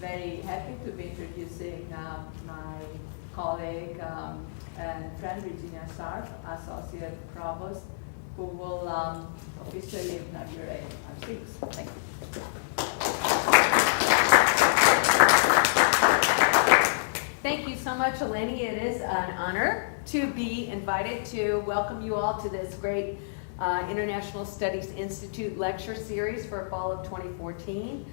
very happy to be introducing my colleague and friend Virginia Sarf, Associate Provost, who will officially inaugurate our series. Thank you. Thank you so much, Eleni. It is an honor to be invited to welcome you all to this great International Studies Institute lecture series for fall of 2014.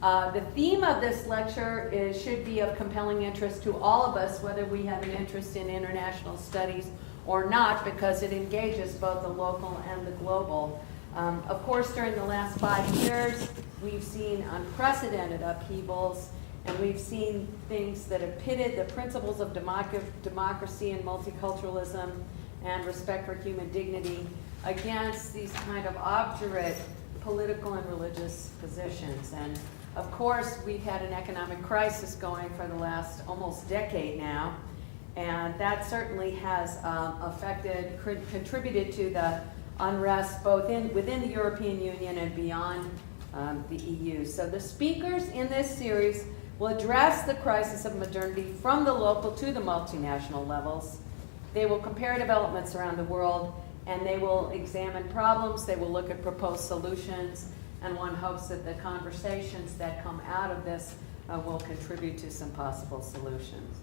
The theme of this lecture should be of compelling interest to all of us, whether we have an interest in international studies or not, because it engages both the local and the global. Of course, during the last 5 years, we've seen unprecedented upheavals, and we've seen things that have pitted the principles of democracy and multiculturalism and respect for human dignity against these kind of obdurate political and religious positions. And of course, we've had an economic crisis going for the last almost decade now, and that certainly has contributed to the unrest both within the European Union and beyond the EU. So the speakers in this series will address the crisis of modernity from the local to the multinational levels. They will compare developments around the world, and they will examine problems, they will look at proposed solutions, and one hopes that the conversations that come out of this will contribute to some possible solutions.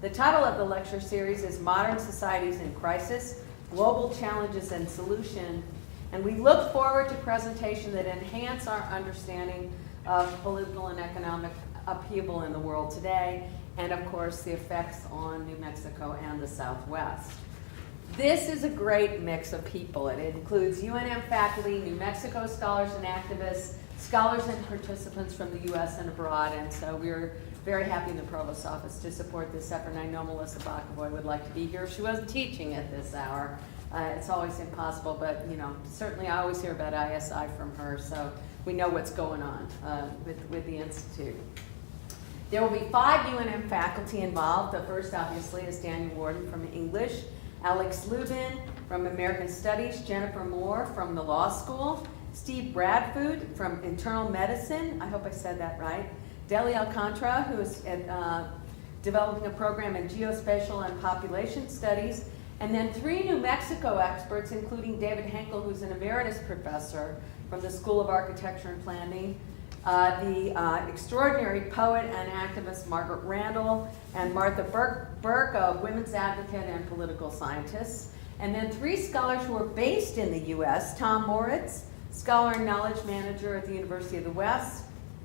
The title of the lecture series is Modern Societies in Crisis, Global Challenges and Solution, and we look forward to presentations that enhance our understanding of political and economic upheaval in the world today, and of course the effects on New Mexico and the Southwest. This is a great mix of people. It includes UNM faculty, New Mexico scholars and activists, scholars and participants from the US and abroad, and so we're very happy in the Provost's office to support this effort, and I know Melissa Bakaboy would like to be here. She wasn't teaching at this hour. It's always impossible, but certainly I always hear about ISI from her, so we know what's going on with the Institute. There will be 5 UNM faculty involved. The first, obviously, is Daniel Worden from English, Alex Lubin from American Studies, Jennifer Moore from the Law School, Steve Bradfood from Internal Medicine, I hope I said that right, Deli Alcantara, who is developing a program in geospatial and population studies, and then 3 New Mexico experts, including David Henkel, who's an emeritus professor from the School of Architecture and Planning, the extraordinary poet and activist Margaret Randall, and Martha Burke, a women's advocate and political scientist, and then 3 scholars who are based in the US, Tom Moritz, scholar and knowledge manager at the University of the West,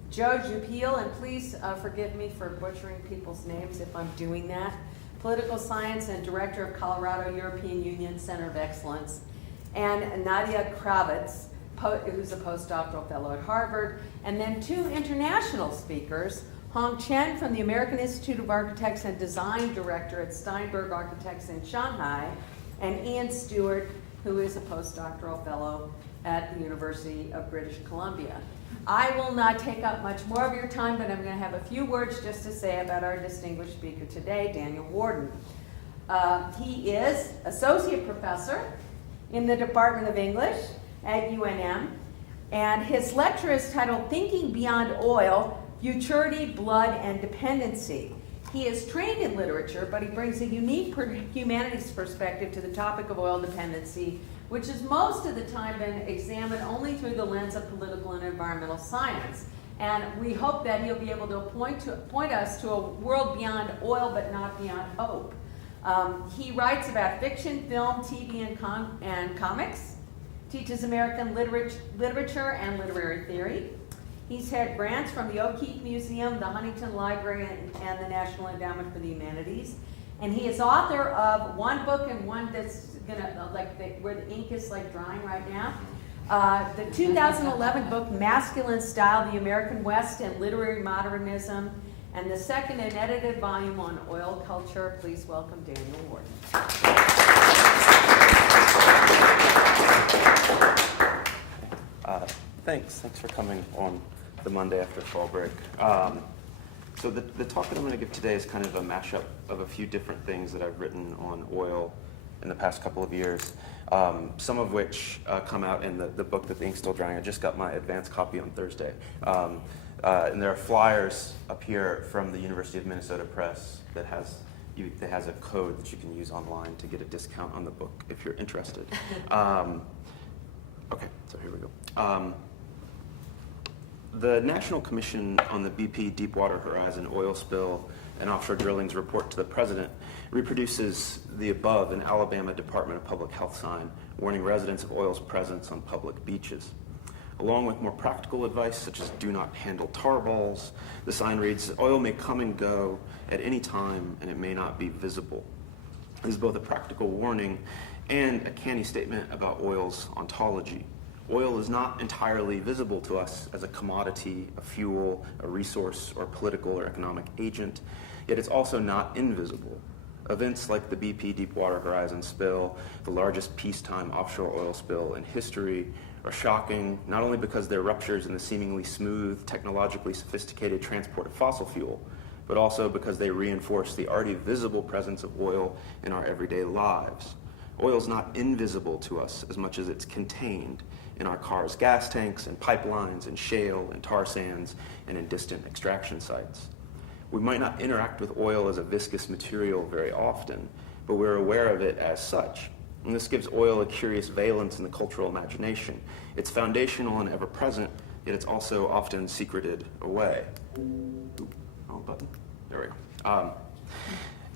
Joe Jupil, and please forgive me for butchering people's names if I'm doing that, political science and director of Colorado European Union Center of Excellence, and Nadia Kravitz, who's a postdoctoral fellow at Harvard, and then 2 international speakers, Hong Chen from the American Institute of Architects and Design Director at Steinberg Architects in Shanghai, and Ian Stewart, who is a postdoctoral fellow at the University of British Columbia. I will not take up much more of your time, but I'm going to have a few words just to say about our distinguished speaker today, Daniel Worden. He is associate professor in the Department of English at UNM, and his lecture is titled Thinking Beyond Oil, Futurity, Blood, and Dependency. He is trained in literature, but he brings a unique humanities perspective to the topic of oil dependency, which has most of the time been examined only through the lens of political and environmental science. And we hope that he'll be able to point us to a world beyond oil, but not beyond hope. He writes about fiction, film, TV, and comics, teaches American literature and literary theory. He's had grants from the O'Keeffe Museum, the Huntington Library, and the National Endowment for the Humanities. And he is author of one book and one that's where the ink is drying right now. The 2011 book, Masculine Style, The American West and Literary Modernism, and the second and edited volume on oil culture. Please welcome Daniel Worden. Thanks for coming on the Monday after fall break. So the talk that I'm going to give today is kind of a mashup of a few different things that I've written on oil in the past couple of years, some of which come out in the book that the ink's still drying. I just got my advanced copy on Thursday. And there are flyers up here from the University of Minnesota Press that has a code that you can use online to get a discount on the book if you're interested. Okay, so here we go. The National Commission on the BP Deepwater Horizon oil spill and offshore drilling's report to the president reproduces the above an Alabama Department of Public Health sign warning residents of oil's presence on public beaches. Along with more practical advice, such as do not handle tar balls, the sign reads, oil may come and go at any time and it may not be visible. This is both a practical warning and a canny statement about oil's ontology. Oil is not entirely visible to us as a commodity, a fuel, a resource, or political or economic agent, yet it's also not invisible. Events like the BP Deepwater Horizon spill, the largest peacetime offshore oil spill in history, are shocking not only because they're ruptures in the seemingly smooth, technologically sophisticated transport of fossil fuel, but also because they reinforce the already visible presence of oil in our everyday lives. Oil is not invisible to us as much as it's contained in our cars' gas tanks and pipelines and shale and tar sands and in distant extraction sites. We might not interact with oil as a viscous material very often, but we're aware of it as such. And this gives oil a curious valence in the cultural imagination. It's foundational and ever-present, yet it's also often secreted away. Ooh, wrong button. There we go.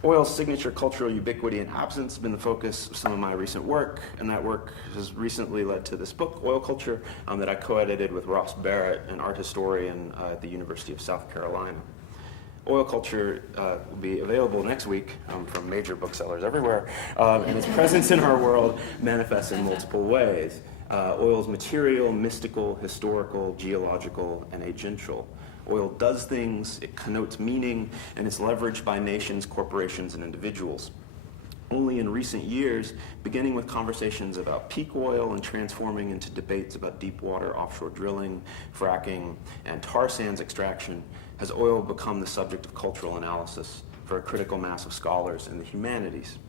Oil's signature cultural ubiquity and absence have been the focus of some of my recent work, and that work has recently led to this book, Oil Culture, that I co-edited with Ross Barrett, an art historian at the University of South Carolina. Oil Culture will be available next week from major booksellers everywhere, and its presence in our world manifests in multiple ways. Oil's material, mystical, historical, geological, and agential. Oil does things, it connotes meaning, and it's leveraged by nations, corporations, and individuals. Only in recent years, beginning with conversations about peak oil and transforming into debates about deep water offshore drilling, fracking, and tar sands extraction, has oil become the subject of cultural analysis for a critical mass of scholars in the humanities.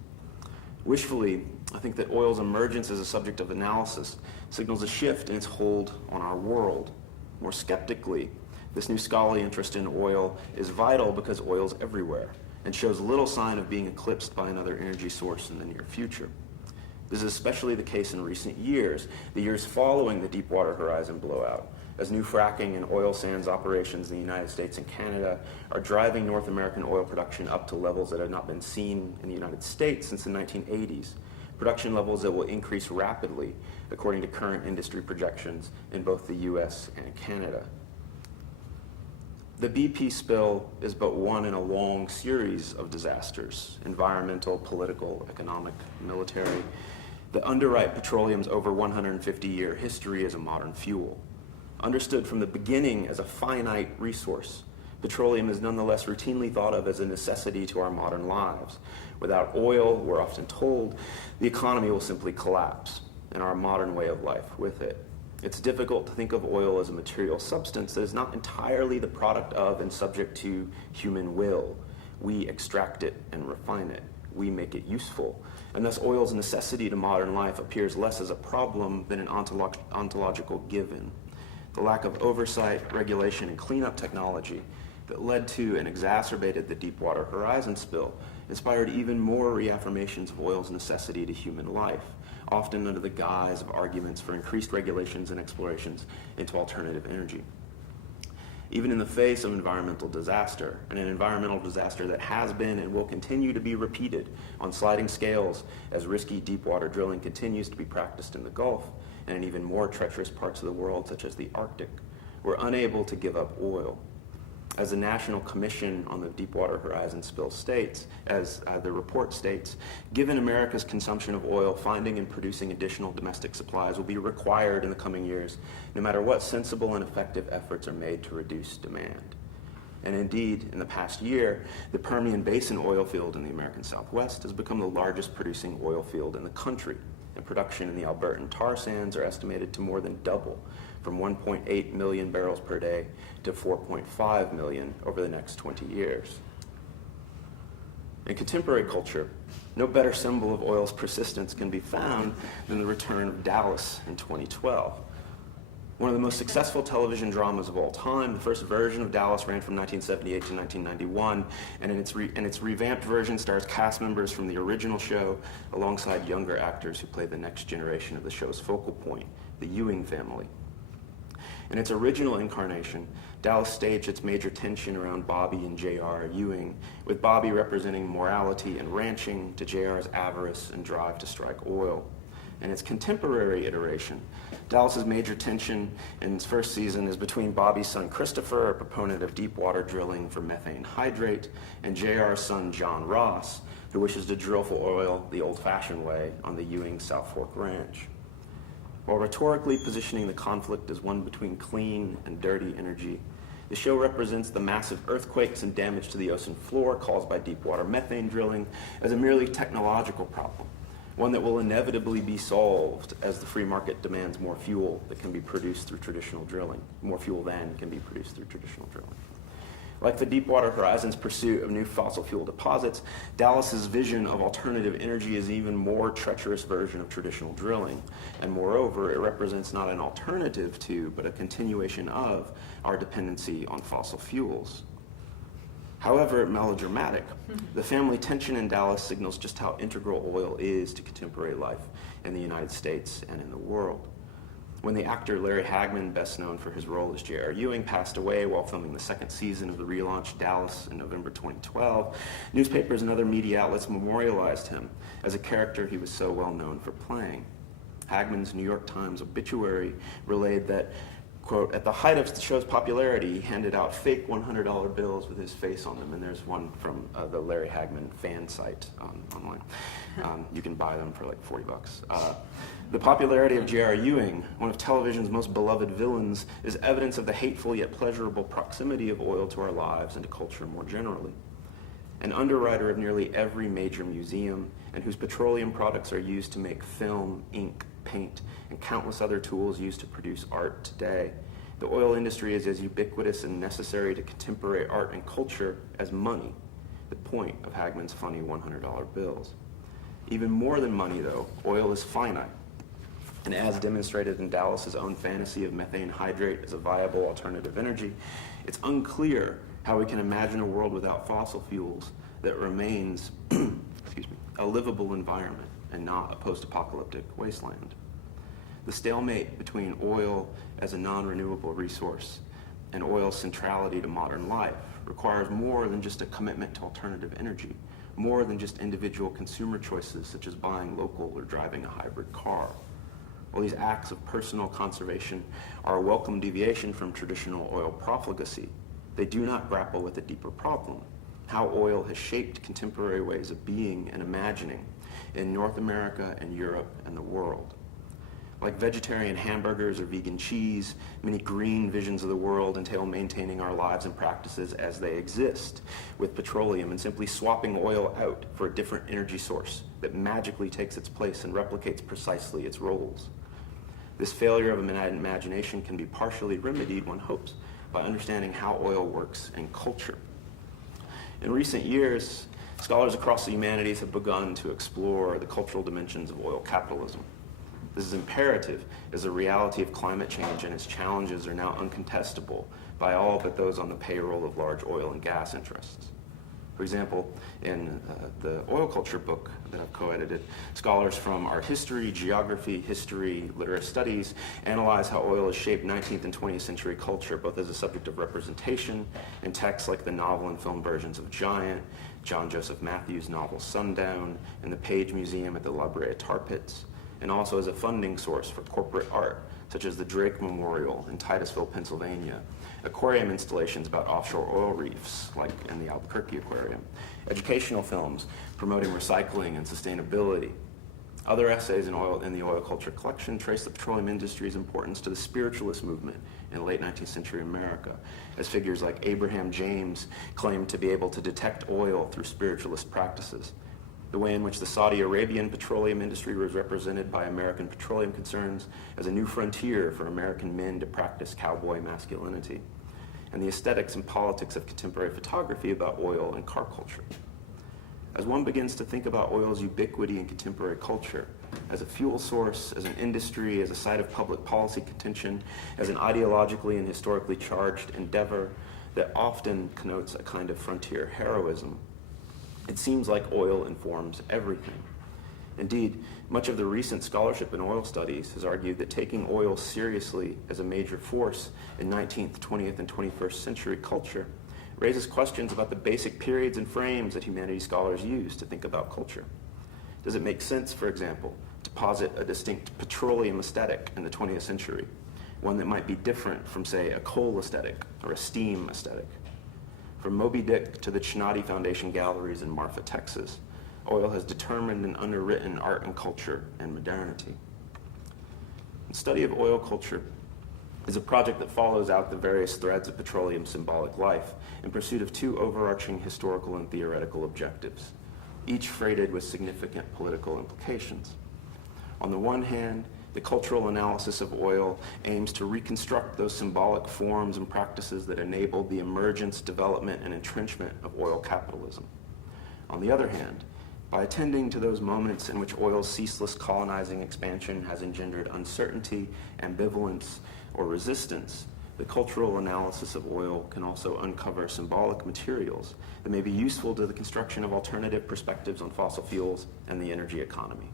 Wishfully, I think that oil's emergence as a subject of analysis signals a shift in its hold on our world. More skeptically, this new scholarly interest in oil is vital because oil's everywhere and shows little sign of being eclipsed by another energy source in the near future. This is especially the case in recent years, the years following the Deepwater Horizon blowout, as new fracking and oil sands operations in the United States and Canada are driving North American oil production up to levels that have not been seen in the United States since the 1980s, production levels that will increase rapidly according to current industry projections in both the US and Canada. The BP spill is but one in a long series of disasters, environmental, political, economic, military, that underwrite petroleum's over 150-year history as a modern fuel. Understood from the beginning as a finite resource, petroleum is nonetheless routinely thought of as a necessity to our modern lives. Without oil, we're often told, the economy will simply collapse, and our modern way of life with it. It's difficult to think of oil as a material substance that is not entirely the product of and subject to human will. We extract it and refine it. We make it useful. And thus oil's necessity to modern life appears less as a problem than an ontological given. The lack of oversight, regulation, and cleanup technology that led to and exacerbated the Deepwater Horizon spill inspired even more reaffirmations of oil's necessity to human life, often under the guise of arguments for increased regulations and explorations into alternative energy. Even in the face of environmental disaster, and an environmental disaster that has been and will continue to be repeated on sliding scales as risky deepwater drilling continues to be practiced in the Gulf and in even more treacherous parts of the world, such as the Arctic, we're unable to give up oil. As the National Commission on the Deepwater Horizon spill states, as the report states, given America's consumption of oil, finding and producing additional domestic supplies will be required in the coming years, no matter what sensible and effective efforts are made to reduce demand. And indeed, in the past year, the Permian Basin oil field in the American Southwest has become the largest producing oil field in the country, and production in the Albertan tar sands are estimated to more than double, from 1.8 million barrels per day to 4.5 million over the next 20 years. In contemporary culture, no better symbol of oil's persistence can be found than the return of Dallas in 2012. One of the most successful television dramas of all time. The first version of Dallas ran from 1978 to 1991, and in its revamped version stars cast members from the original show alongside younger actors who play the next generation of the show's focal point, the Ewing family. In its original incarnation, Dallas staged its major tension around Bobby and J.R. Ewing, with Bobby representing morality and ranching to J.R.'s avarice and drive to strike oil. In its contemporary iteration, Dallas's major tension in its first season is between Bobby's son Christopher, a proponent of deep water drilling for methane hydrate, and J.R.'s son John Ross, who wishes to drill for oil the old-fashioned way on the Ewing South Fork Ranch. While rhetorically positioning the conflict as one between clean and dirty energy, the show represents the massive earthquakes and damage to the ocean floor caused by deep water methane drilling as a merely technological problem, one that will inevitably be solved as the free market demands more fuel that can be produced through traditional drilling. More fuel than can be produced through traditional drilling. Like the Deepwater Horizon's pursuit of new fossil fuel deposits, Dallas's vision of alternative energy is an even more treacherous version of traditional drilling. And moreover, it represents not an alternative to, but a continuation of our dependency on fossil fuels. However melodramatic, the family tension in Dallas signals just how integral oil is to contemporary life in the United States and in the world. When the actor Larry Hagman, best known for his role as J.R. Ewing, passed away while filming the second season of the relaunched Dallas in November 2012, newspapers and other media outlets memorialized him as a character he was so well known for playing. Hagman's New York Times obituary relayed that, quote, at the height of the show's popularity, he handed out fake $100 bills with his face on them, and there's one from the Larry Hagman fan site online. You can buy them for like $40. The popularity of J.R. Ewing, one of television's most beloved villains, is evidence of the hateful yet pleasurable proximity of oil to our lives and to culture more generally. An underwriter of nearly every major museum, and whose petroleum products are used to make film, ink, paint, and countless other tools used to produce art today, the oil industry is as ubiquitous and necessary to contemporary art and culture as money, the point of Hagman's funny $100 bills. Even more than money, though, oil is finite. And as demonstrated in Dallas's own fantasy of methane hydrate as a viable alternative energy, it's unclear how we can imagine a world without fossil fuels that remains a livable environment and not a post-apocalyptic wasteland. The stalemate between oil as a non-renewable resource and oil's centrality to modern life requires more than just a commitment to alternative energy, more than just individual consumer choices such as buying local or driving a hybrid car. While these acts of personal conservation are a welcome deviation from traditional oil profligacy, they do not grapple with a deeper problem: how oil has shaped contemporary ways of being and imagining in North America and Europe and the world. Like vegetarian hamburgers or vegan cheese, many green visions of the world entail maintaining our lives and practices as they exist with petroleum and simply swapping oil out for a different energy source that magically takes its place and replicates precisely its roles. This failure of imagination can be partially remedied, one hopes, by understanding how oil works in culture. In recent years, scholars across the humanities have begun to explore the cultural dimensions of oil capitalism. This is imperative as the reality of climate change and its challenges are now uncontestable by all but those on the payroll of large oil and gas interests. For example, in the oil culture book that I've co-edited, scholars from art history, geography, history, literary studies analyze how oil has shaped 19th and 20th century culture, both as a subject of representation in texts like the novel and film versions of Giant, John Joseph Matthews' novel Sundown, and the Page Museum at the La Brea Tar Pits, and also as a funding source for corporate art, such as the Drake Memorial in Titusville, Pennsylvania, aquarium installations about offshore oil reefs, like in the Albuquerque Aquarium, educational films promoting recycling and sustainability. Other essays in the oil culture collection trace the petroleum industry's importance to the spiritualist movement in late 19th century America, as figures like Abraham James claimed to be able to detect oil through spiritualist practices. The way in which the Saudi Arabian petroleum industry was represented by American petroleum concerns as a new frontier for American men to practice cowboy masculinity, and the aesthetics and politics of contemporary photography about oil and car culture. As one begins to think about oil's ubiquity in contemporary culture, as a fuel source, as an industry, as a site of public policy contention, as an ideologically and historically charged endeavor that often connotes a kind of frontier heroism, it seems like oil informs everything. Indeed, much of the recent scholarship in oil studies has argued that taking oil seriously as a major force in 19th, 20th, and 21st century culture raises questions about the basic periods and frames that humanities scholars use to think about culture. Does it make sense, for example, to posit a distinct petroleum aesthetic in the 20th century, one that might be different from, say, a coal aesthetic or a steam aesthetic? From Moby Dick to the Chinati Foundation galleries in Marfa, Texas, oil has determined and underwritten art and culture and modernity. The study of oil culture is a project that follows out the various threads of petroleum symbolic life in pursuit of two overarching historical and theoretical objectives, each freighted with significant political implications. On the one hand, the cultural analysis of oil aims to reconstruct those symbolic forms and practices that enabled the emergence, development, and entrenchment of oil capitalism. On the other hand, by attending to those moments in which oil's ceaseless colonizing expansion has engendered uncertainty, ambivalence, or resistance, the cultural analysis of oil can also uncover symbolic materials that may be useful to the construction of alternative perspectives on fossil fuels and the energy economy.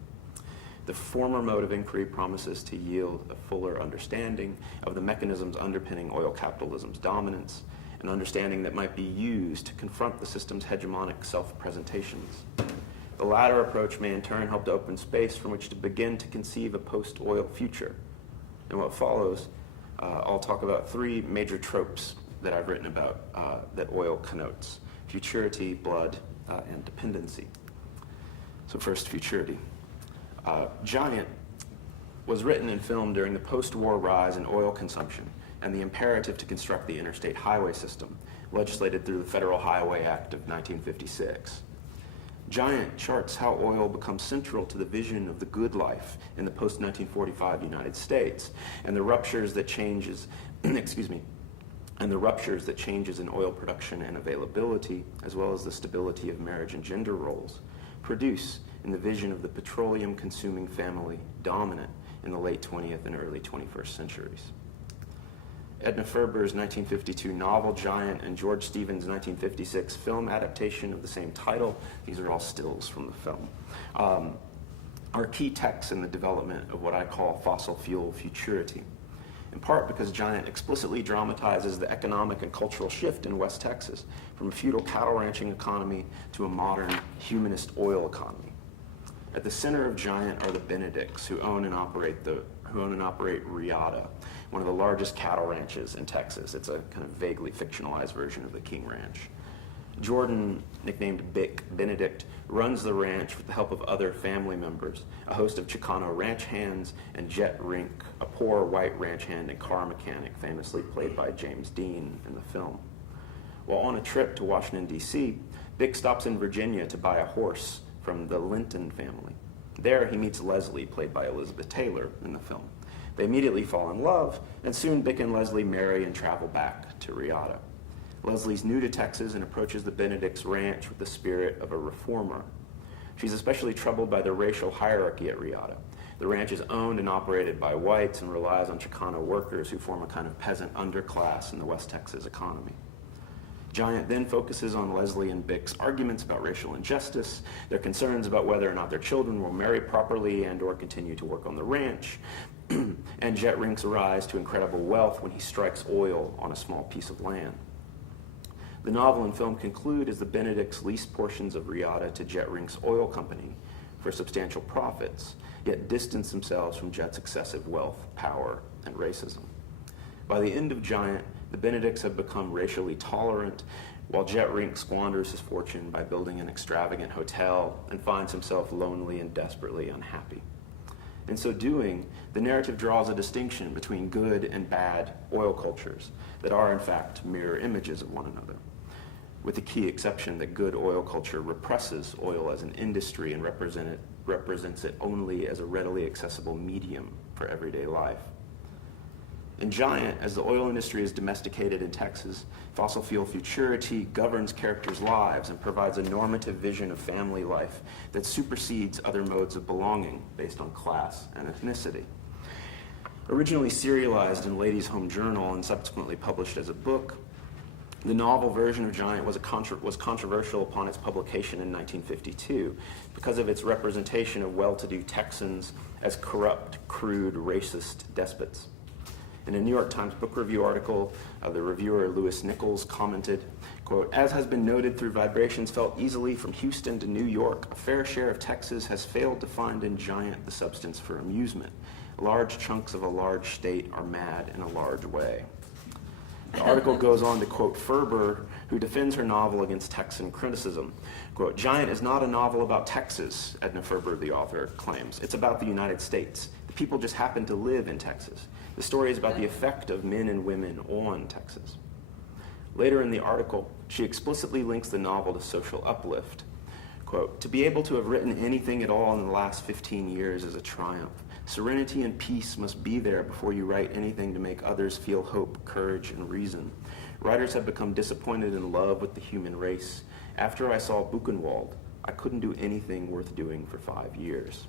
The former mode of inquiry promises to yield a fuller understanding of the mechanisms underpinning oil capitalism's dominance, an understanding that might be used to confront the system's hegemonic self-presentations. The latter approach may in turn help to open space from which to begin to conceive a post-oil future. In what follows, I'll talk about three major tropes that I've written about that oil connotes: futurity, blood, and dependency. So first, futurity. Giant was written and filmed during the post-war rise in oil consumption and the imperative to construct the interstate highway system, legislated through the Federal Highway Act of 1956. Giant charts how oil becomes central to the vision of the good life in the post-1945 United States and the ruptures that changes, and the ruptures that changes in oil production and availability, as well as the stability of marriage and gender roles, produce in the vision of the petroleum-consuming family dominant in the late 20th and early 21st centuries. Edna Ferber's 1952 novel Giant and George Stevens' 1956 film adaptation of the same title, these are all stills from the film, are key texts in the development of what I call fossil fuel futurity, in part because Giant explicitly dramatizes the economic and cultural shift in West Texas from a feudal cattle ranching economy to a modern humanist oil economy. At the center of Giant are the Benedicts, who own and operate Riata, one of the largest cattle ranches in Texas. It's a kind of vaguely fictionalized version of the King Ranch. Jordan, nicknamed Bick Benedict, runs the ranch with the help of other family members, a host of Chicano ranch hands, and Jet Rink, a poor white ranch hand and car mechanic, famously played by James Dean in the film. While on a trip to Washington, D.C., Bick stops in Virginia to buy a horse from the Linton family. There he meets Leslie, played by Elizabeth Taylor in the film. They immediately fall in love, and soon Bick and Leslie marry and travel back to Riata. Leslie's new to Texas and approaches the Benedict's ranch with the spirit of a reformer. She's especially troubled by the racial hierarchy at Riata. The ranch is owned and operated by whites and relies on Chicano workers who form a kind of peasant underclass in the West Texas economy. Giant then focuses on Leslie and Bick's arguments about racial injustice, their concerns about whether or not their children will marry properly and or continue to work on the ranch, and Jet Rink's rise to incredible wealth when he strikes oil on a small piece of land. The novel and film conclude as the Benedicts lease portions of Riata to Jet Rink's oil company for substantial profits, yet distance themselves from Jet's excessive wealth, power, and racism. By the end of Giant, the Benedicts have become racially tolerant, while Jet Rink squanders his fortune by building an extravagant hotel and finds himself lonely and desperately unhappy. In so doing, the narrative draws a distinction between good and bad oil cultures that are, in fact, mirror images of one another, with the key exception that good oil culture represses oil as an industry and represents it only as a readily accessible medium for everyday life. In Giant, as the oil industry is domesticated in Texas, fossil fuel futurity governs characters' lives and provides a normative vision of family life that supersedes other modes of belonging based on class and ethnicity. Originally serialized in Ladies' Home Journal and subsequently published as a book, the novel version of Giant was controversial upon its publication in 1952 because of its representation of well-to-do Texans as corrupt, crude, racist despots. In a New York Times Book Review article, the reviewer Lewis Nichols commented, quote, "As has been noted through vibrations felt easily from Houston to New York, a fair share of Texas has failed to find in Giant the substance for amusement. Large chunks of a large state are mad in a large way." The article goes on to quote Ferber, who defends her novel against Texan criticism. Quote, "Giant is not a novel about Texas," Edna Ferber, the author, claims. "It's about the United States. The people just happen to live in Texas. The story is about the effect of men and women on Texas." Later in the article, she explicitly links the novel to social uplift. Quote, "To be able to have written anything at all in the last 15 years is a triumph. Serenity and peace must be there before you write anything to make others feel hope, courage, and reason. Writers have become disappointed in love with the human race. After I saw Buchenwald, I couldn't do anything worth doing for 5 years."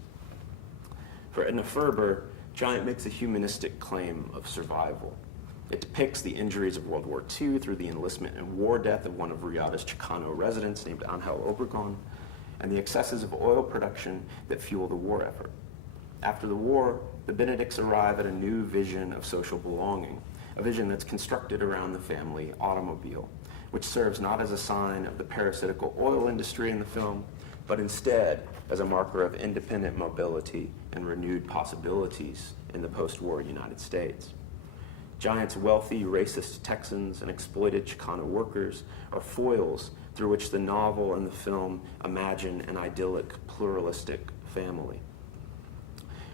For Edna Ferber, Giant makes a humanistic claim of survival. It depicts the injuries of World War II through the enlistment and war death of one of Riyadh's Chicano residents named Angel Obregon, and the excesses of oil production that fuel the war effort. After the war, the Benedicts arrive at a new vision of social belonging, a vision that's constructed around the family automobile, which serves not as a sign of the parasitical oil industry in the film, but instead as a marker of independent mobility and renewed possibilities in the post-war United States. Giant's wealthy, racist Texans and exploited Chicano workers are foils through which the novel and the film imagine an idyllic, pluralistic family.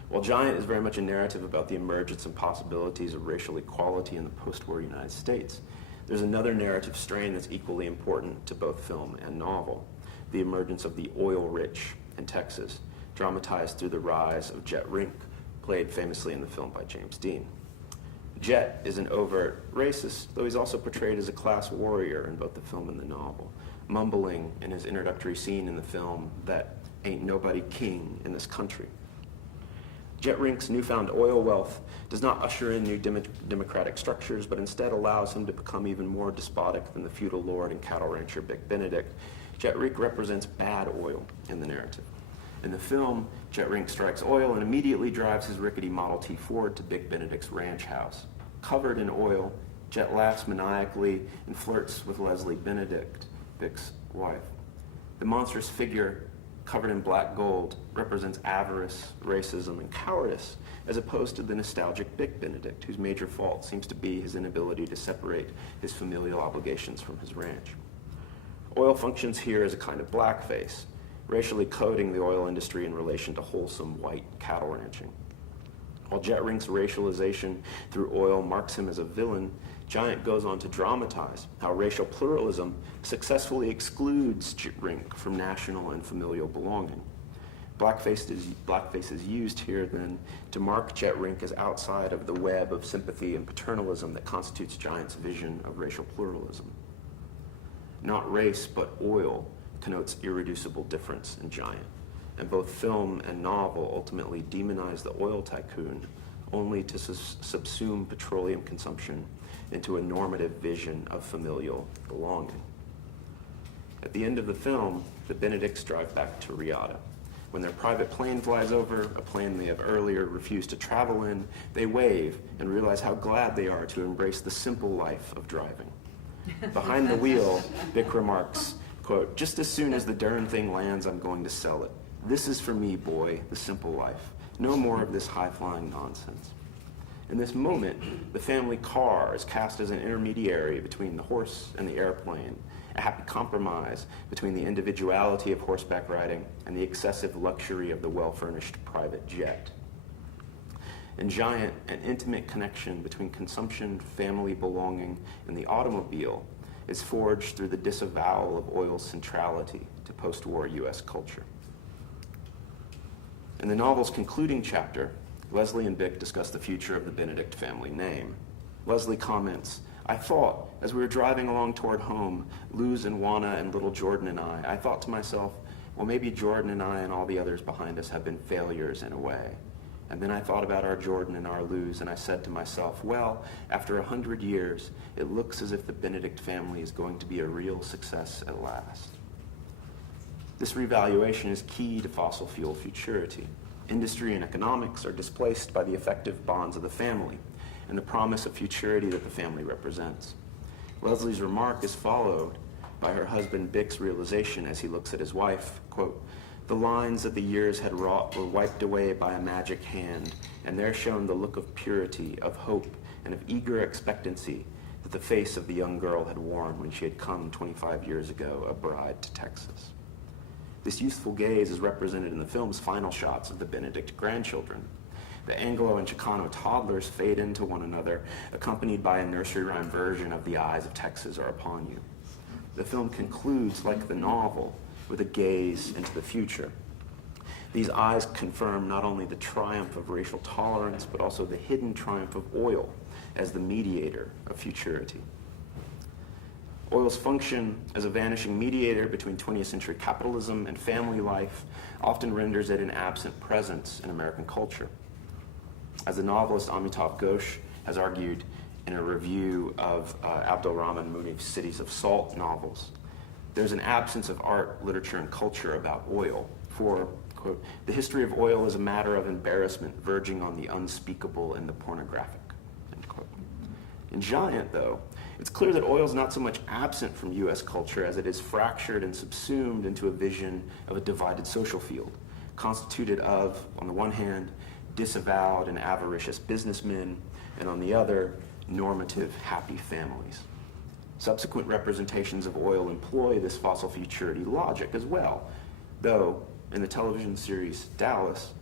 While Giant is very much a narrative about the emergence and possibilities of racial equality in the post-war United States, there's another narrative strain that's equally important to both film and novel: the emergence of the oil rich in Texas, dramatized through the rise of Jet Rink, played famously in the film by James Dean. Jet is an overt racist, though he's also portrayed as a class warrior in both the film and the novel, mumbling in his introductory scene in the film that ain't nobody king in this country. Jet Rink's newfound oil wealth does not usher in new democratic structures, but instead allows him to become even more despotic than the feudal lord and cattle rancher Big Benedict. Jet Rink represents bad oil in the narrative. In the film, Jet Rink strikes oil and immediately drives his rickety Model T Ford to Big Benedict's ranch house. Covered in oil, Jet laughs maniacally and flirts with Leslie Benedict, Vic's wife. The monstrous figure, covered in black gold, represents avarice, racism, and cowardice, as opposed to the nostalgic Big Benedict, whose major fault seems to be his inability to separate his familial obligations from his ranch. Oil functions here as a kind of blackface, racially coding the oil industry in relation to wholesome white cattle ranching. While Jet Rink's racialization through oil marks him as a villain, Giant goes on to dramatize how racial pluralism successfully excludes Jet Rink from national and familial belonging. Blackface is used here then to mark Jet Rink as outside of the web of sympathy and paternalism that constitutes Giant's vision of racial pluralism. Not race, but oil connotes irreducible difference in Giant, and both film and novel ultimately demonize the oil tycoon only to subsume petroleum consumption into a normative vision of familial belonging. At the end of the film, the Benedicts drive back to Riyadh. When their private plane flies over, a plane they have earlier refused to travel in, they wave and realize how glad they are to embrace the simple life of driving. Behind the wheel, Vic remarks, quote, "Just as soon as the darn thing lands, I'm going to sell it. This is for me, boy, the simple life. No more of this high-flying nonsense." In this moment, the family car is cast as an intermediary between the horse and the airplane, a happy compromise between the individuality of horseback riding and the excessive luxury of the well-furnished private jet. In Giant, an intimate connection between consumption, family belonging, and the automobile is forged through the disavowal of oil's centrality to post-war US culture. In the novel's concluding chapter, Leslie and Vic discuss the future of the Benedict family name. Leslie comments, "I thought, as we were driving along toward home, Luz and Juana and little Jordan and I thought to myself, well, maybe Jordan and I and all the others behind us have been failures in a way. And then I thought about our Jordan and our Luz, and I said to myself, well, after 100 years, it looks as if the Benedict family is going to be a real success at last." This revaluation is key to fossil fuel futurity. Industry and economics are displaced by the effective bonds of the family and the promise of futurity that the family represents. Leslie's remark is followed by her husband Bick's realization as he looks at his wife, quote, "The lines that the years had wrought were wiped away by a magic hand, and there shone the look of purity, of hope, and of eager expectancy that the face of the young girl had worn when she had come 25 years ago a bride to Texas." This youthful gaze is represented in the film's final shots of the Benedict grandchildren. The Anglo and Chicano toddlers fade into one another, accompanied by a nursery rhyme version of "The Eyes of Texas Are Upon You." The film concludes, like the novel, with a gaze into the future. These eyes confirm not only the triumph of racial tolerance, but also the hidden triumph of oil as the mediator of futurity. Oil's function as a vanishing mediator between 20th century capitalism and family life often renders it an absent presence in American culture. As the novelist Amitav Ghosh has argued in a review of Abdul Rahman Munif's Cities of Salt novels, there's an absence of art, literature, and culture about oil. For, quote, "The history of oil is a matter of embarrassment verging on the unspeakable and the pornographic," end quote. In Giant, though, it's clear that oil is not so much absent from U.S. culture as it is fractured and subsumed into a vision of a divided social field, constituted of, on the one hand, disavowed and avaricious businessmen, and on the other, normative, happy families. Subsequent representations of oil employ this fossil futurity logic as well, though in the television series Dallas,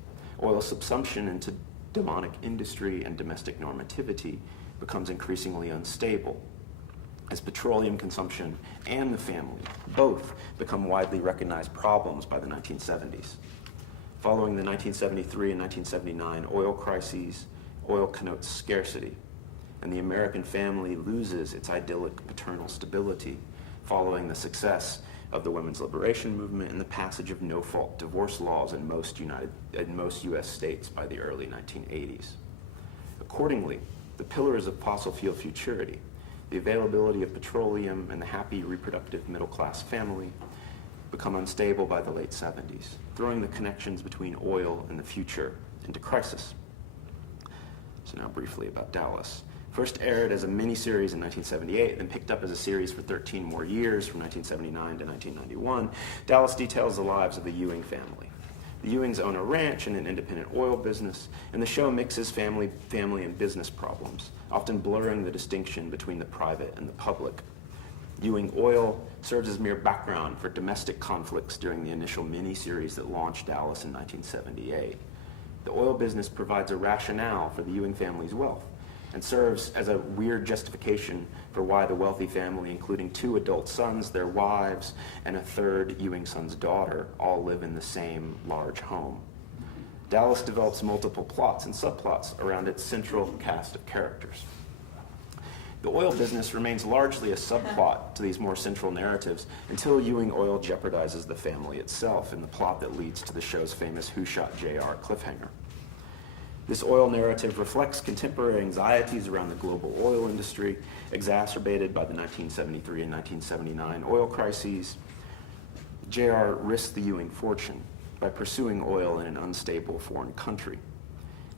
oil's subsumption into demonic industry and domestic normativity becomes increasingly unstable, as petroleum consumption and the family both become widely recognized problems by the 1970s. Following the 1973 and 1979 oil crises, oil connotes scarcity, and the American family loses its idyllic paternal stability following the success of the women's liberation movement and the passage of no-fault divorce laws in most U.S. states by the early 1980s. Accordingly, the pillars of fossil fuel futurity, the availability of petroleum and the happy reproductive middle-class family, become unstable by the late 70s, throwing the connections between oil and the future into crisis. So now briefly about Dallas. First aired as a miniseries in 1978, then picked up as a series for 13 more years from 1979 to 1991, Dallas details the lives of the Ewing family. The Ewings own a ranch and an independent oil business, and the show mixes family, and business problems, often blurring the distinction between the private and the public. Ewing Oil serves as mere background for domestic conflicts during the initial miniseries that launched Dallas in 1978. The oil business provides a rationale for the Ewing family's wealth and serves as a weird justification for why the wealthy family, including 2 adult sons, their wives, and a 3rd Ewing son's daughter, all live in the same large home. Dallas develops multiple plots and subplots around its central cast of characters. The oil business remains largely a subplot to these more central narratives until Ewing Oil jeopardizes the family itself in the plot that leads to the show's famous Who Shot JR cliffhanger. This oil narrative reflects contemporary anxieties around the global oil industry, exacerbated by the 1973 and 1979 oil crises. JR risked the Ewing fortune by pursuing oil in an unstable foreign country.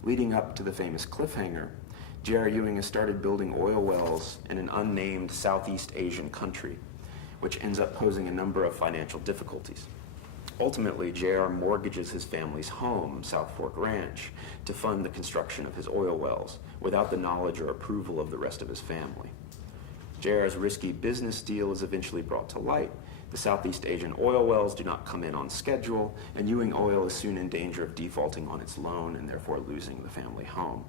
Leading up to the famous cliffhanger, J.R. Ewing has started building oil wells in an unnamed Southeast Asian country, which ends up posing a number of financial difficulties. Ultimately, J.R. mortgages his family's home, South Fork Ranch, to fund the construction of his oil wells, without the knowledge or approval of the rest of his family. J.R.'s risky business deal is eventually brought to light. The Southeast Asian oil wells do not come in on schedule, and Ewing Oil is soon in danger of defaulting on its loan and therefore losing the family home.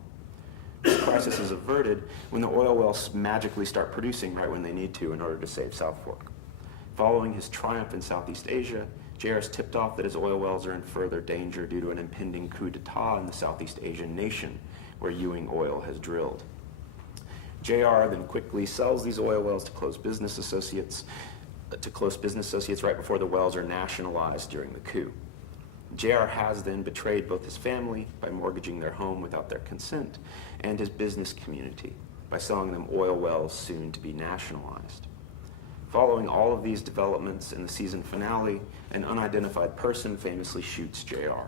This crisis is averted when the oil wells magically start producing right when they need to in order to save South Fork. Following his triumph in Southeast Asia, JR is tipped off that his oil wells are in further danger due to an impending coup d'etat in the Southeast Asian nation where Ewing Oil has drilled. JR then quickly sells these oil wells to close business associates right before the wells are nationalized during the coup. JR has then betrayed both his family by mortgaging their home without their consent and his business community by selling them oil wells soon to be nationalized. Following all of these developments in the season finale, an unidentified person famously shoots JR.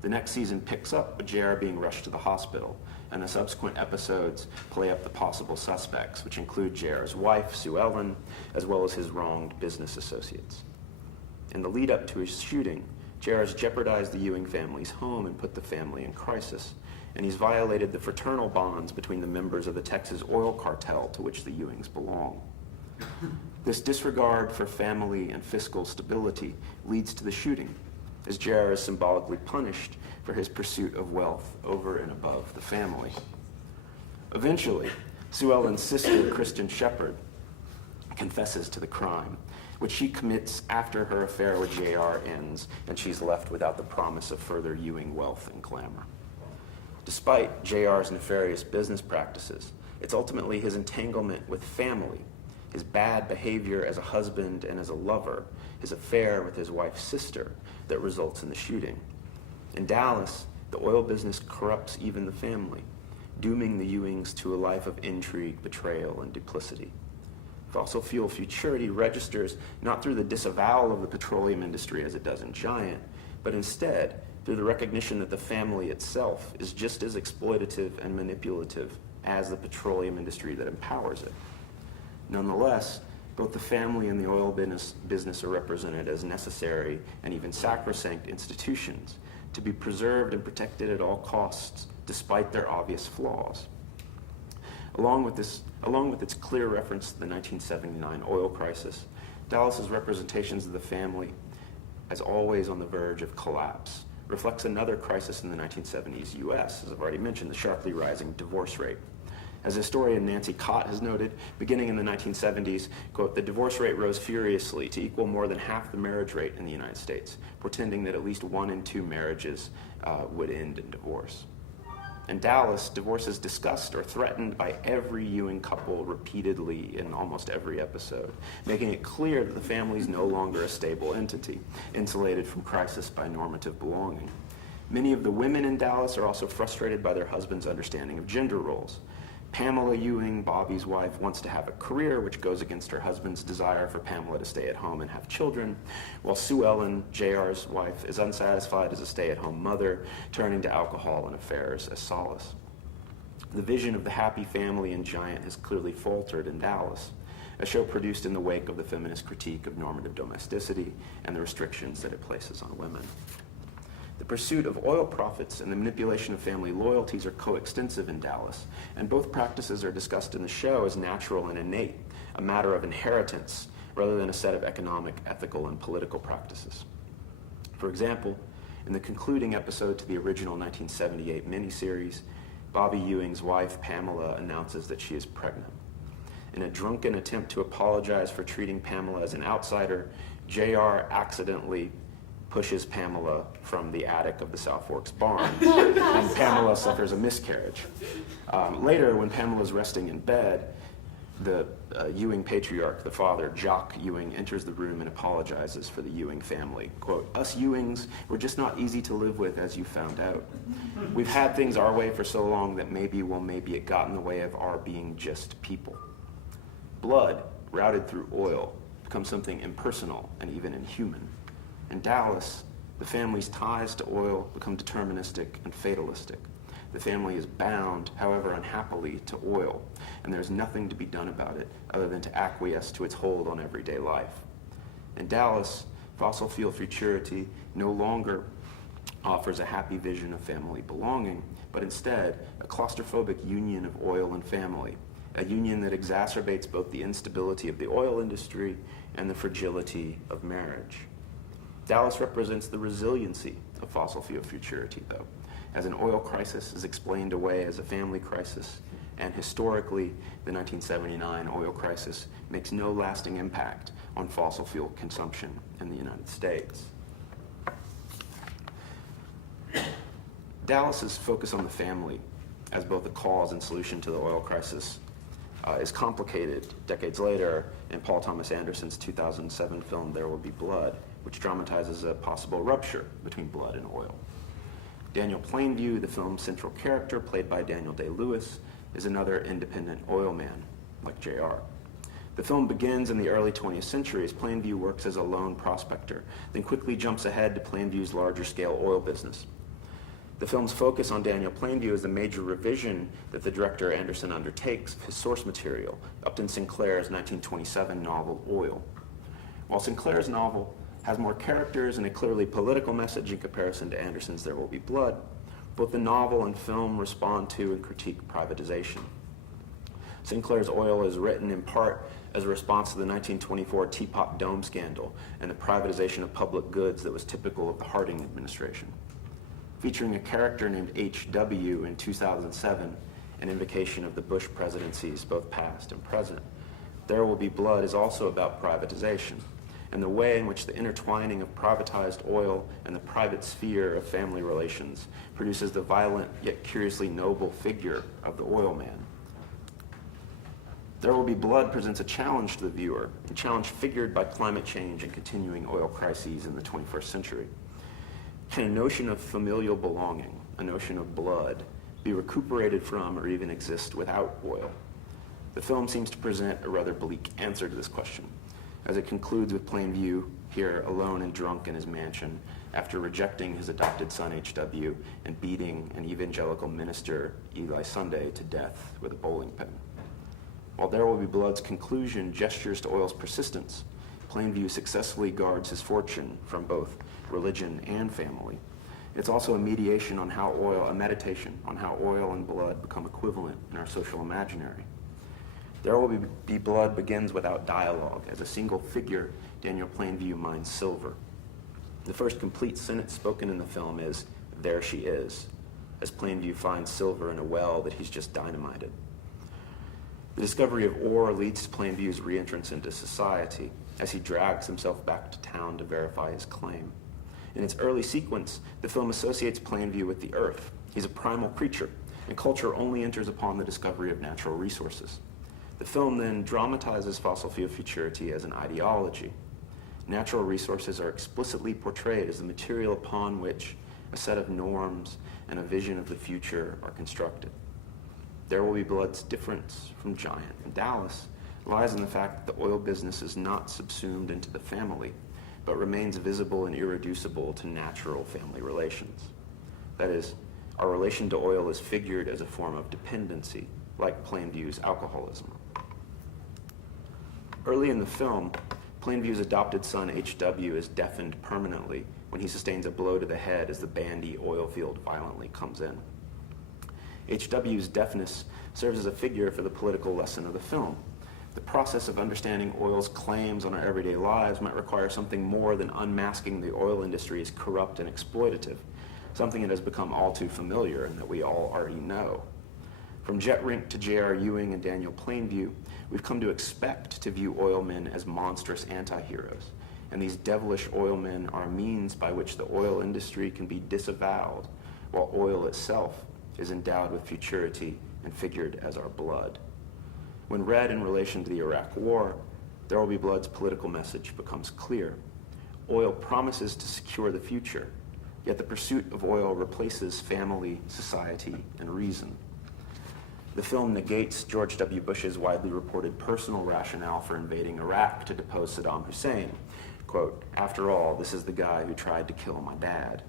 The next season picks up with JR being rushed to the hospital, and the subsequent episodes play up the possible suspects, which include JR's wife, Sue Ellen, as well as his wronged business associates. In the lead up to his shooting, JR has jeopardized the Ewing family's home and put the family in crisis, and he's violated the fraternal bonds between the members of the Texas oil cartel to which the Ewings belong. This disregard for family and fiscal stability leads to the shooting, as JR is symbolically punished for his pursuit of wealth over and above the family. Eventually, Sue Ellen's sister, Kristen Shepard, confesses to the crime, which she commits after her affair with JR ends, and she's left without the promise of further Ewing wealth and glamour. Despite JR's nefarious business practices, it's ultimately his entanglement with family, his bad behavior as a husband and as a lover, his affair with his wife's sister, that results in the shooting. In Dallas, the oil business corrupts even the family, dooming the Ewings to a life of intrigue, betrayal, and duplicity. Fossil fuel futurity registers not through the disavowal of the petroleum industry as it does in Giant, but instead through the recognition that the family itself is just as exploitative and manipulative as the petroleum industry that empowers it. Nonetheless, both the family and the oil business are represented as necessary and even sacrosanct institutions to be preserved and protected at all costs, despite their obvious flaws. Along with its clear reference to the 1979 oil crisis, Dallas's representations of the family as always on the verge of collapse reflects another crisis in the 1970s US, as I've already mentioned, the sharply rising divorce rate. As historian Nancy Cott has noted, beginning in the 1970s, quote, the divorce rate rose furiously to equal more than half the marriage rate in the United States, portending that at least 1 in 2 marriages would end in divorce. In Dallas, divorce is discussed or threatened by every Ewing couple repeatedly in almost every episode, making it clear that the family is no longer a stable entity, insulated from crisis by normative belonging. Many of the women in Dallas are also frustrated by their husbands' understanding of gender roles. Pamela Ewing, Bobby's wife, wants to have a career, which goes against her husband's desire for Pamela to stay at home and have children, while Sue Ellen, JR's wife, is unsatisfied as a stay-at-home mother, turning to alcohol and affairs as solace. The vision of the happy family in Giant has clearly faltered in Dallas, a show produced in the wake of the feminist critique of normative domesticity and the restrictions that it places on women. The pursuit of oil profits and the manipulation of family loyalties are coextensive in Dallas, and both practices are discussed in the show as natural and innate, a matter of inheritance, rather than a set of economic, ethical, and political practices. For example, in the concluding episode to the original 1978 miniseries, Bobby Ewing's wife, Pamela, announces that she is pregnant. In a drunken attempt to apologize for treating Pamela as an outsider, JR accidentally pushes Pamela from the attic of the South Forks barn, and Pamela suffers a miscarriage. Later, when Pamela's resting in bed, the Ewing patriarch, the father, Jock Ewing, enters the room and apologizes for the Ewing family. Quote, us Ewings were just not easy to live with, as you found out. We've had things our way for so long that maybe it got in the way of our being just people. Blood, routed through oil, becomes something impersonal and even inhuman. In Dallas, the family's ties to oil become deterministic and fatalistic. The family is bound, however unhappily, to oil, and there's nothing to be done about it other than to acquiesce to its hold on everyday life. In Dallas, fossil fuel futurity no longer offers a happy vision of family belonging, but instead a claustrophobic union of oil and family, a union that exacerbates both the instability of the oil industry and the fragility of marriage. Dallas represents the resiliency of fossil fuel futurity, though, as an oil crisis is explained away as a family crisis, and historically, the 1979 oil crisis makes no lasting impact on fossil fuel consumption in the United States. Dallas's focus on the family as both a cause and solution to the oil crisis is complicated decades later in Paul Thomas Anderson's 2007 film There Will Be Blood, which dramatizes a possible rupture between blood and oil. Daniel Plainview, the film's central character, played by Daniel Day-Lewis, is another independent oil man, like J.R. The film begins in the early 20th century as Plainview works as a lone prospector, then quickly jumps ahead to Plainview's larger-scale oil business. The film's focus on Daniel Plainview is a major revision that the director Anderson undertakes of his source material, Upton Sinclair's 1927 novel Oil. While Sinclair's novel has more characters and a clearly political message in comparison to Anderson's There Will Be Blood, both the novel and film respond to and critique privatization. Sinclair's Oil is written in part as a response to the 1924 Teapot Dome scandal and the privatization of public goods that was typical of the Harding administration. Featuring a character named H.W. in 2007, an invocation of the Bush presidencies, both past and present, There Will Be Blood is also about privatization and the way in which the intertwining of privatized oil and the private sphere of family relations produces the violent yet curiously noble figure of the oil man. There Will Be Blood presents a challenge to the viewer, a challenge figured by climate change and continuing oil crises in the 21st century. Can a notion of familial belonging, a notion of blood, be recuperated from or even exist without oil? The film seems to present a rather bleak answer to this question, as it concludes with Plainview here alone and drunk in his mansion after rejecting his adopted son H.W. and beating an evangelical minister, Eli Sunday, to death with a bowling pin. While There Will Be Blood's conclusion gestures to oil's persistence, Plainview successfully guards his fortune from both religion and family. It's also a meditation on how oil, a meditation on how oil and blood become equivalent in our social imaginary. There Will Be Blood begins without dialogue. As a single figure, Daniel Plainview mines silver. The first complete sentence spoken in the film is, "There she is," as Plainview finds silver in a well that he's just dynamited. The discovery of ore leads to Plainview's reentrance into society as he drags himself back to town to verify his claim. In its early sequence, the film associates Plainview with the earth. He's a primal creature, and culture only enters upon the discovery of natural resources. The film then dramatizes fossil fuel futurity as an ideology. Natural resources are explicitly portrayed as the material upon which a set of norms and a vision of the future are constructed. There Will Be Blood's difference from Giant and Dallas lies in the fact that the oil business is not subsumed into the family, but remains visible and irreducible to natural family relations. That is, our relation to oil is figured as a form of dependency, like Plainview's alcoholism. Early in the film, Plainview's adopted son H.W. is deafened permanently when he sustains a blow to the head as the Bandy oil field violently comes in. H.W.'s deafness serves as a figure for the political lesson of the film. The process of understanding oil's claims on our everyday lives might require something more than unmasking the oil industry as corrupt and exploitative, something that has become all too familiar and that we all already know. From Jet Rink to J.R. Ewing and Daniel Plainview, we've come to expect to view oilmen as monstrous anti-heroes, and these devilish oilmen are a means by which the oil industry can be disavowed, while oil itself is endowed with futurity and figured as our blood. When read in relation to the Iraq War, There Will Be Blood's political message becomes clear. Oil promises to secure the future, yet the pursuit of oil replaces family, society, and reason. The film negates George W. Bush's widely reported personal rationale for invading Iraq to depose Saddam Hussein. Quote, "After all, this is the guy who tried to kill my dad."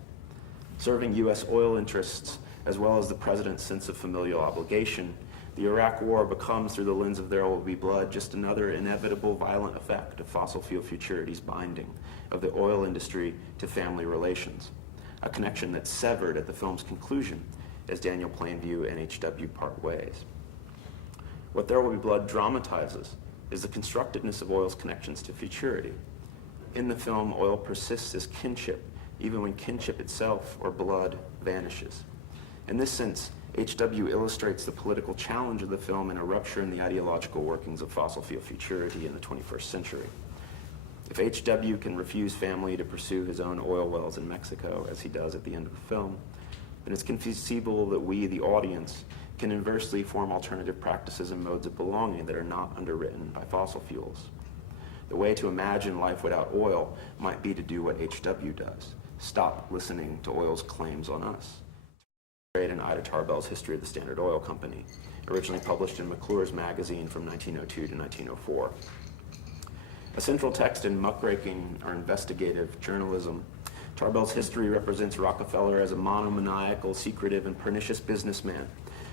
Serving U.S. oil interests, as well as the president's sense of familial obligation, the Iraq War becomes, through the lens of There Will Be Blood, just another inevitable violent effect of fossil fuel futurity's binding of the oil industry to family relations, a connection that's severed at the film's conclusion as Daniel Plainview and H.W. part ways. What There Will Be Blood dramatizes is the constructedness of oil's connections to futurity. In the film, oil persists as kinship, even when kinship itself, or blood, vanishes. In this sense, H.W. illustrates the political challenge of the film in a rupture in the ideological workings of fossil fuel futurity in the 21st century. If H.W. can refuse family to pursue his own oil wells in Mexico, as he does at the end of the film, then it's conceivable that we, the audience, can inversely form alternative practices and modes of belonging that are not underwritten by fossil fuels. The way to imagine life without oil might be to do what H.W. does: stop listening to oil's claims on us. In Ida Tarbell's History of the Standard Oil Company, originally published in McClure's magazine from 1902 to 1904. A central text in muckraking or investigative journalism, Tarbell's history represents Rockefeller as a monomaniacal, secretive, and pernicious businessman,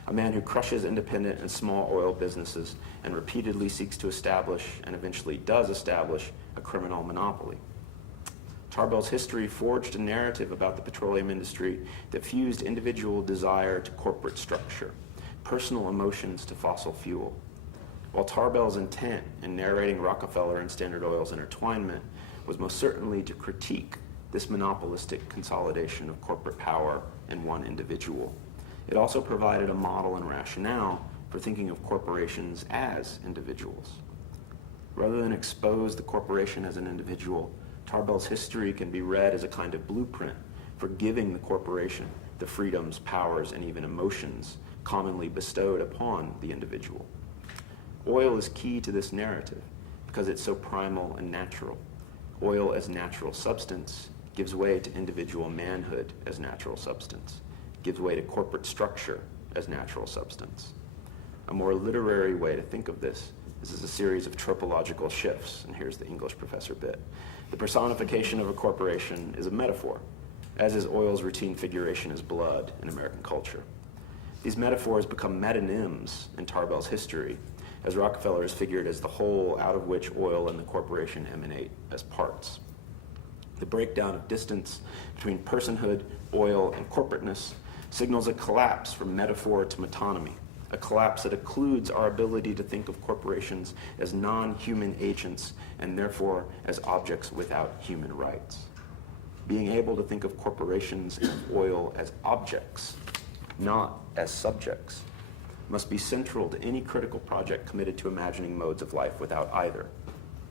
a man who crushes independent and small oil businesses and repeatedly seeks to establish, and eventually does establish, a criminal monopoly. Tarbell's history forged a narrative about the petroleum industry that fused individual desire to corporate structure, personal emotions to fossil fuel. While Tarbell's intent in narrating Rockefeller and Standard Oil's intertwinement was most certainly to critique this monopolistic consolidation of corporate power in one individual, it also provided a model and rationale for thinking of corporations as individuals. Rather than expose the corporation as an individual, Tarbell's history can be read as a kind of blueprint for giving the corporation the freedoms, powers, and even emotions commonly bestowed upon the individual. Oil is key to this narrative because it's so primal and natural. Oil as natural substance gives way to individual manhood as natural substance, gives way to corporate structure as natural substance. A more literary way to think of this is as a series of tropological shifts, and here's the English professor bit. The personification of a corporation is a metaphor, as is oil's routine figuration as blood in American culture. These metaphors become metonyms in Tarbell's history, as Rockefeller is figured as the whole out of which oil and the corporation emanate as parts. The breakdown of distance between personhood, oil, and corporateness signals a collapse from metaphor to metonymy, a collapse that occludes our ability to think of corporations as non-human agents and therefore as objects without human rights. Being able to think of corporations and oil as objects, not as subjects, must be central to any critical project committed to imagining modes of life without either.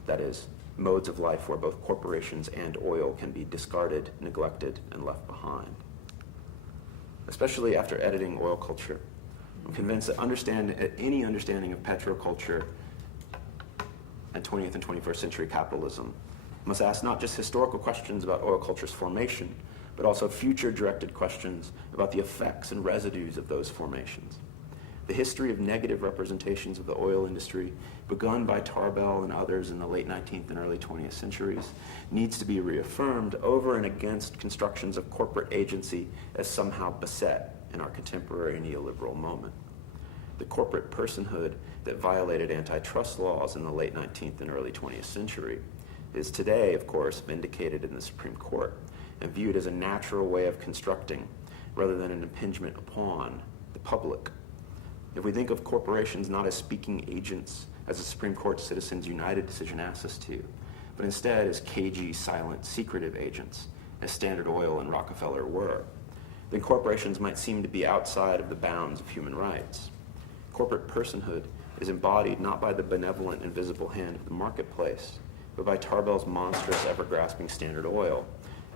That is, modes of life where both corporations and oil can be discarded, neglected, and left behind. Especially after editing Oil Culture, I'm convinced that any understanding of petroculture and 20th and 21st century capitalism must ask not just historical questions about oil culture's formation, but also future-directed questions about the effects and residues of those formations. The history of negative representations of the oil industry, begun by Tarbell and others in the late 19th and early 20th centuries, needs to be reaffirmed over and against constructions of corporate agency as somehow beset in our contemporary neoliberal moment. The corporate personhood that violated antitrust laws in the late 19th and early 20th century is today, of course, vindicated in the Supreme Court and viewed as a natural way of constructing rather than an impingement upon the public. If we think of corporations not as speaking agents, as the Supreme Court Citizens United decision asks us to, but instead as cagey, silent, secretive agents, as Standard Oil and Rockefeller were, then corporations might seem to be outside of the bounds of human rights. Corporate personhood is embodied not by the benevolent invisible hand of the marketplace, but by Tarbell's monstrous, ever-grasping Standard Oil,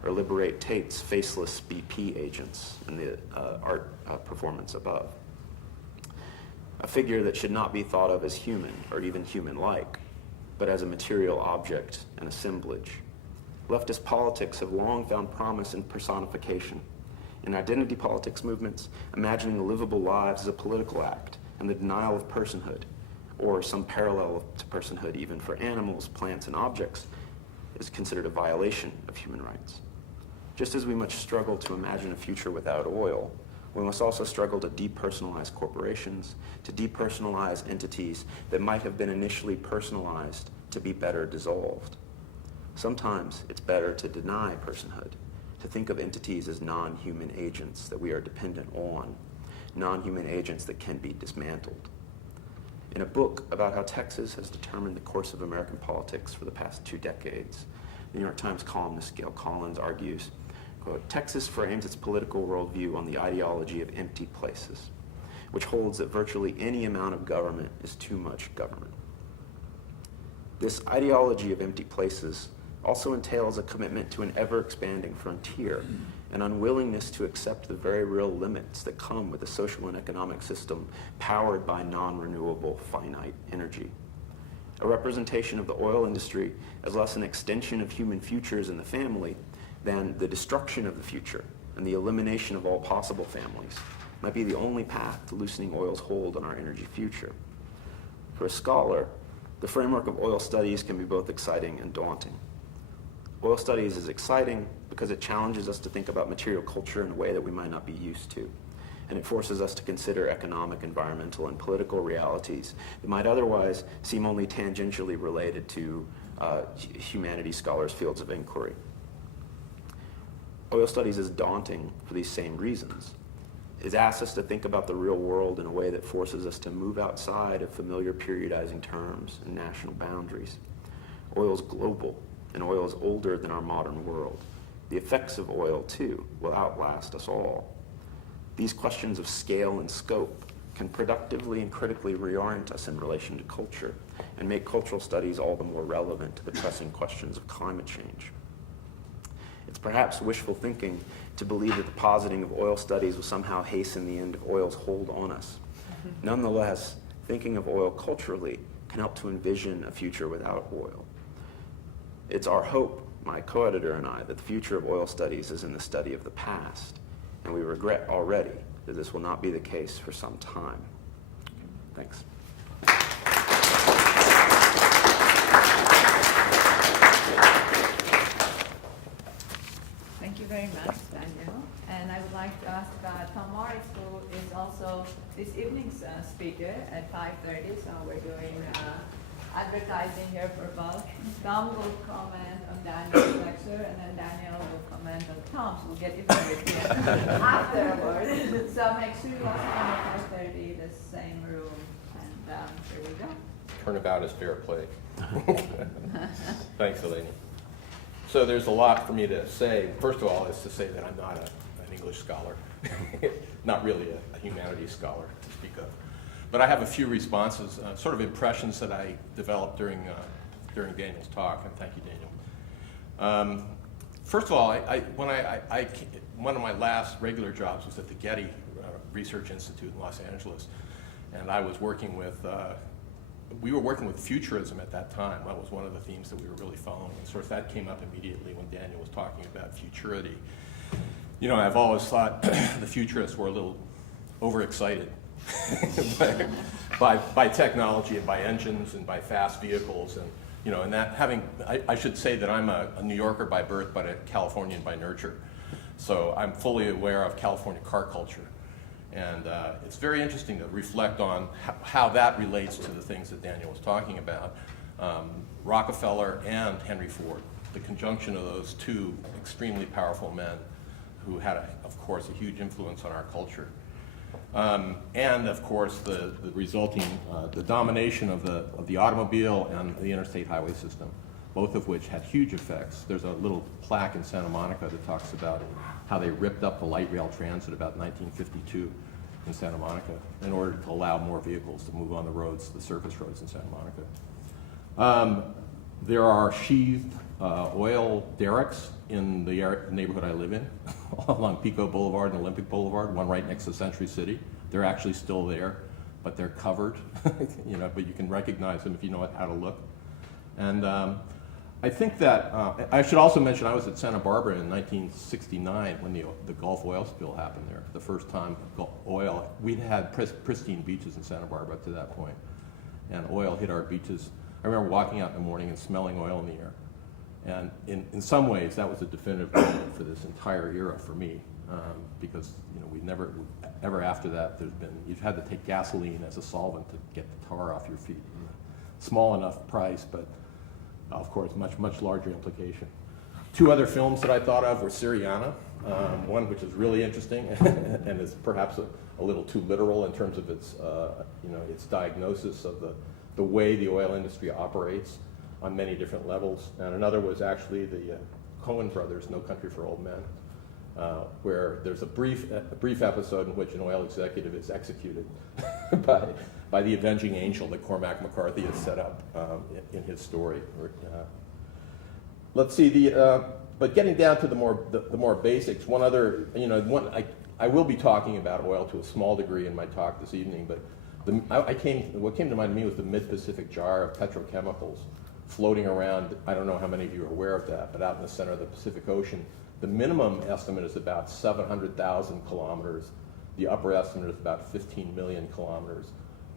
or Liberate Tate's faceless BP agents in the art performance above. A figure that should not be thought of as human, or even human-like, but as a material object and assemblage. Leftist politics have long found promise in personification. In identity politics movements, imagining livable lives as a political act and the denial of personhood, or some parallel to personhood even for animals, plants, and objects, is considered a violation of human rights. Just as we must struggle to imagine a future without oil, we must also struggle to depersonalize corporations, to depersonalize entities that might have been initially personalized to be better dissolved. Sometimes it's better to deny personhood, to think of entities as non-human agents that we are dependent on, non-human agents that can be dismantled. In a book about how Texas has determined the course of American politics for the past 2 decades, the New York Times columnist Gail Collins argues, quote, Texas frames its political worldview on the ideology of empty places, which holds that virtually any amount of government is too much government. This ideology of empty places also entails a commitment to an ever-expanding frontier, an unwillingness to accept the very real limits that come with a social and economic system powered by non-renewable finite energy. A representation of the oil industry as less an extension of human futures in the family than the destruction of the future and the elimination of all possible families might be the only path to loosening oil's hold on our energy future. For a scholar, the framework of oil studies can be both exciting and daunting. Oil studies is exciting because it challenges us to think about material culture in a way that we might not be used to, and it forces us to consider economic, environmental, and political realities that might otherwise seem only tangentially related to humanities scholars' fields of inquiry. Oil studies is daunting for these same reasons. It asks us to think about the real world in a way that forces us to move outside of familiar periodizing terms and national boundaries. Oil is global, and oil is older than our modern world. The effects of oil, too, will outlast us all. These questions of scale and scope can productively and critically reorient us in relation to culture and make cultural studies all the more relevant to the pressing questions of climate change. It's perhaps wishful thinking to believe that the positing of oil studies will somehow hasten the end of oil's hold on us. Nonetheless, thinking of oil culturally can help to envision a future without oil. It's our hope, my co-editor and I, that the future of oil studies is in the study of the past, and we regret already that this will not be the case for some time. Thanks. Thank you very much, Daniel. And I would like to ask Tom Morris, who is also this evening's speaker at 5:30. So we're doing advertising here for both. Tom will comment on Daniel's lecture, and then Daniel will comment on Tom's. We'll get you here afterwards. So make sure you also come at 5:30, the same room. And here we go. Turnabout is fair play. Thanks, Eleni. So there's a lot for me to say. First of all, is to say that I'm not an English scholar, not really a humanities scholar to speak of. But I have a few responses, sort of impressions that I developed during Daniel's talk, and thank you, Daniel. First of all, one of my last regular jobs was at the Getty Research Institute in Los Angeles, and I was working with we were working with futurism at that time. That was one of the themes that we were really following. And sort of that came up immediately when Daniel was talking about futurity. You know, I've always thought the futurists were a little overexcited by technology and by engines and by fast vehicles. And, you know, and that having, I should say that I'm a New Yorker by birth, but a Californian by nurture. So I'm fully aware of California car culture. And it's very interesting to reflect on how that relates to the things that Daniel was talking about. Rockefeller and Henry Ford, the conjunction of those two extremely powerful men who had, of course, a huge influence on our culture. And, of course, the resulting, the domination of the automobile and the interstate highway system, both of which had huge effects. There's a little plaque in Santa Monica that talks about how they ripped up the light rail transit about 1952 in Santa Monica in order to allow more vehicles to move on the roads, the surface roads in Santa Monica. There are sheathed oil derricks in the neighborhood I live in, along Pico Boulevard and Olympic Boulevard, one right next to Century City. They're actually still there, but they're covered, you know, but you can recognize them if you know how to look. And I think that, I should also mention I was at Santa Barbara in 1969 when the Gulf oil spill happened there, the first time oil. We'd had pristine beaches in Santa Barbara to that point, and oil hit our beaches. I remember walking out in the morning and smelling oil in the air. And in some ways, that was a definitive moment for this entire era for me, because you know we never, ever after that, you've had to take gasoline as a solvent to get the tar off your feet. Small enough price, but of course, much larger implication. Two other films that I thought of were Syriana, one which is really interesting and is perhaps a little too literal in terms of its, its diagnosis of the way the oil industry operates on many different levels. And another was actually the Coen brothers, No Country for Old Men, where there's a brief episode in which an oil executive is executed by the avenging angel that Cormac McCarthy has set up in his story. let's see, but getting down to the more basics, one other, I will be talking about oil to a small degree in my talk this evening, but what came to mind to me was the mid-Pacific jar of petrochemicals floating around. I don't know how many of you are aware of that, but out in the center of the Pacific Ocean, the minimum estimate is about 700,000 kilometers. The upper estimate is about 15 million kilometers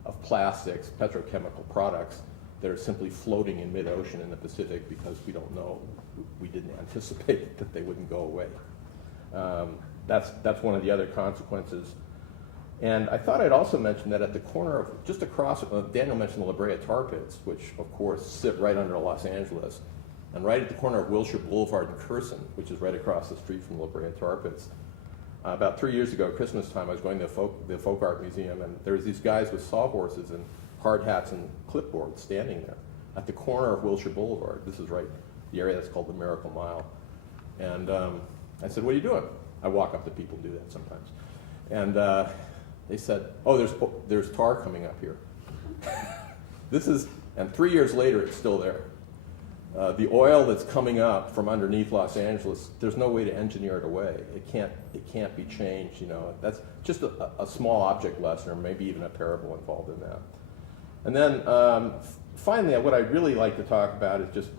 of plastics, petrochemical products that are simply floating in mid-ocean in the Pacific because we don't know, we didn't anticipate that they wouldn't go away. That's one of the other consequences. And I thought I'd also mention that at the corner of, just across, Daniel mentioned the La Brea tar pits, which of course sit right under Los Angeles, and right at the corner of Wilshire Boulevard and Curson, which is right across the street from La Brea tar pits. About 3 years ago, Christmas time, I was going to the folk art museum, and there was these guys with sawhorses and hard hats and clipboards standing there at the corner of Wilshire Boulevard. This is right, the area that's called the Miracle Mile. And I said, "What are you doing?" I walk up to people and do that sometimes. And they said, "Oh, there's tar coming up here." And 3 years later, it's still there. The oil that's coming up from underneath Los Angeles, there's no way to engineer it away. It can't be changed. That's just a small object lesson, or maybe even a parable involved in that. And then finally, what I'd really like to talk about is just,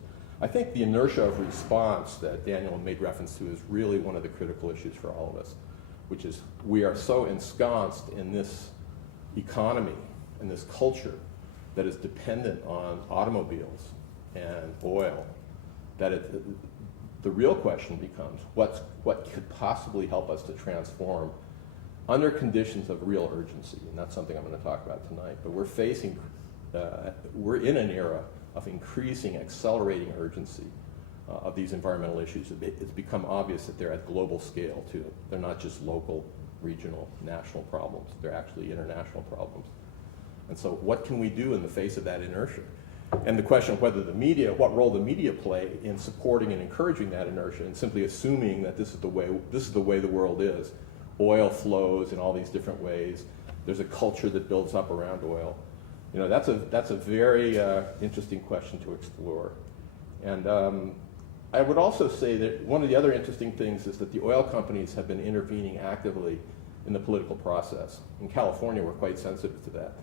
I think the inertia of response that Daniel made reference to is really one of the critical issues for all of us, which is we are so ensconced in this economy and this culture that is dependent on automobiles and oil, that the real question becomes, what could possibly help us to transform under conditions of real urgency? And that's something I'm going to talk about tonight. But we're in an era of increasing, accelerating urgency of these environmental issues. It's become obvious that they're at global scale too. They're not just local, regional, national problems. They're actually international problems. And so what can we do in the face of that inertia? And the question of whether what role the media play in supporting and encouraging that inertia, and simply assuming that this is the way the world is. Oil flows in all these different ways. There's a culture that builds up around oil. That's a very interesting question to explore. And I would also say that one of the other interesting things is that the oil companies have been intervening actively in the political process. In California, we're quite sensitive to that.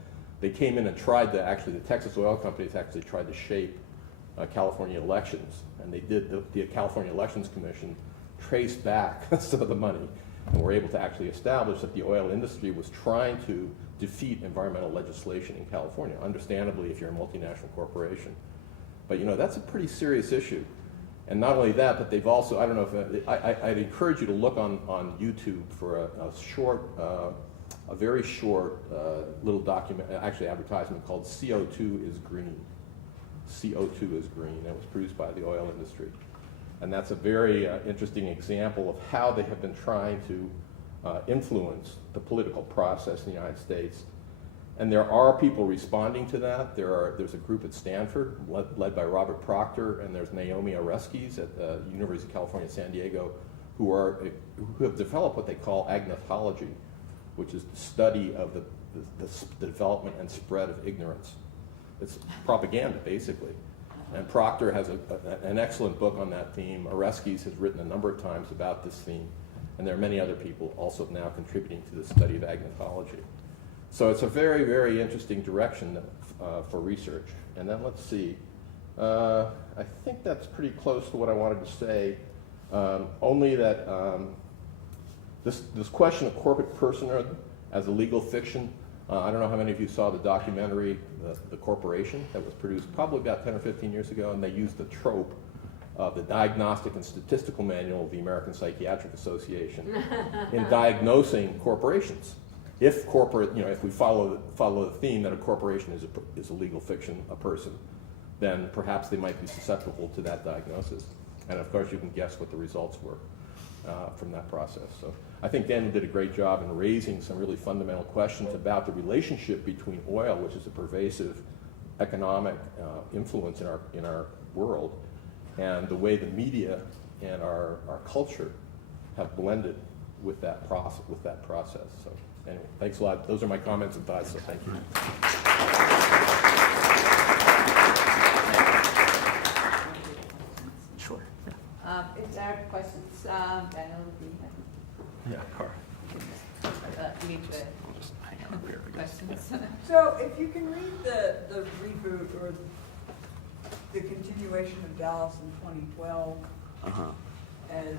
They came in and the Texas oil companies actually tried to shape California elections. And they did, the California Elections Commission traced back some of the money and were able to actually establish that the oil industry was trying to defeat environmental legislation in California, understandably if you're a multinational corporation. But that's a pretty serious issue. And not only that, but they've also, I don't know if, I'd encourage you to look on YouTube for a very short little document, actually advertisement called CO2 is Green. CO2 is Green. It was produced by the oil industry. And that's a very interesting example of how they have been trying to influence the political process in the United States. And there are people responding to that. There's a group at Stanford led by Robert Proctor, and there's Naomi Oreskes at the University of California, San Diego, who have developed what they call agnotology, which is the study of the development and spread of ignorance. It's propaganda, basically. And Proctor has an excellent book on that theme. Oreskes has written a number of times about this theme. And there are many other people also now contributing to the study of agnotology. So it's a very, very interesting direction for research. And then let's see. I think that's pretty close to what I wanted to say. Only that this question of corporate personhood as a legal fiction, I don't know how many of you saw the documentary, The Corporation, that was produced probably about 10 or 15 years ago, and they used the trope of the Diagnostic and Statistical Manual of the American Psychiatric Association in diagnosing corporations. If we follow the theme that a corporation is a legal fiction, a person, then perhaps they might be susceptible to that diagnosis. And of course, you can guess what the results were from that process. So I think Daniel did a great job in raising some really fundamental questions about the relationship between oil, which is a pervasive economic influence in our world, and the way the media and our culture have blended with that process. So anyway, thanks a lot. Those are my comments and thoughts, so thank you. Sure. proceed with I'll just hang out over here, I guess. questions. So if you can read the reboot or the continuation of Dallas in 2012 Uh-huh. as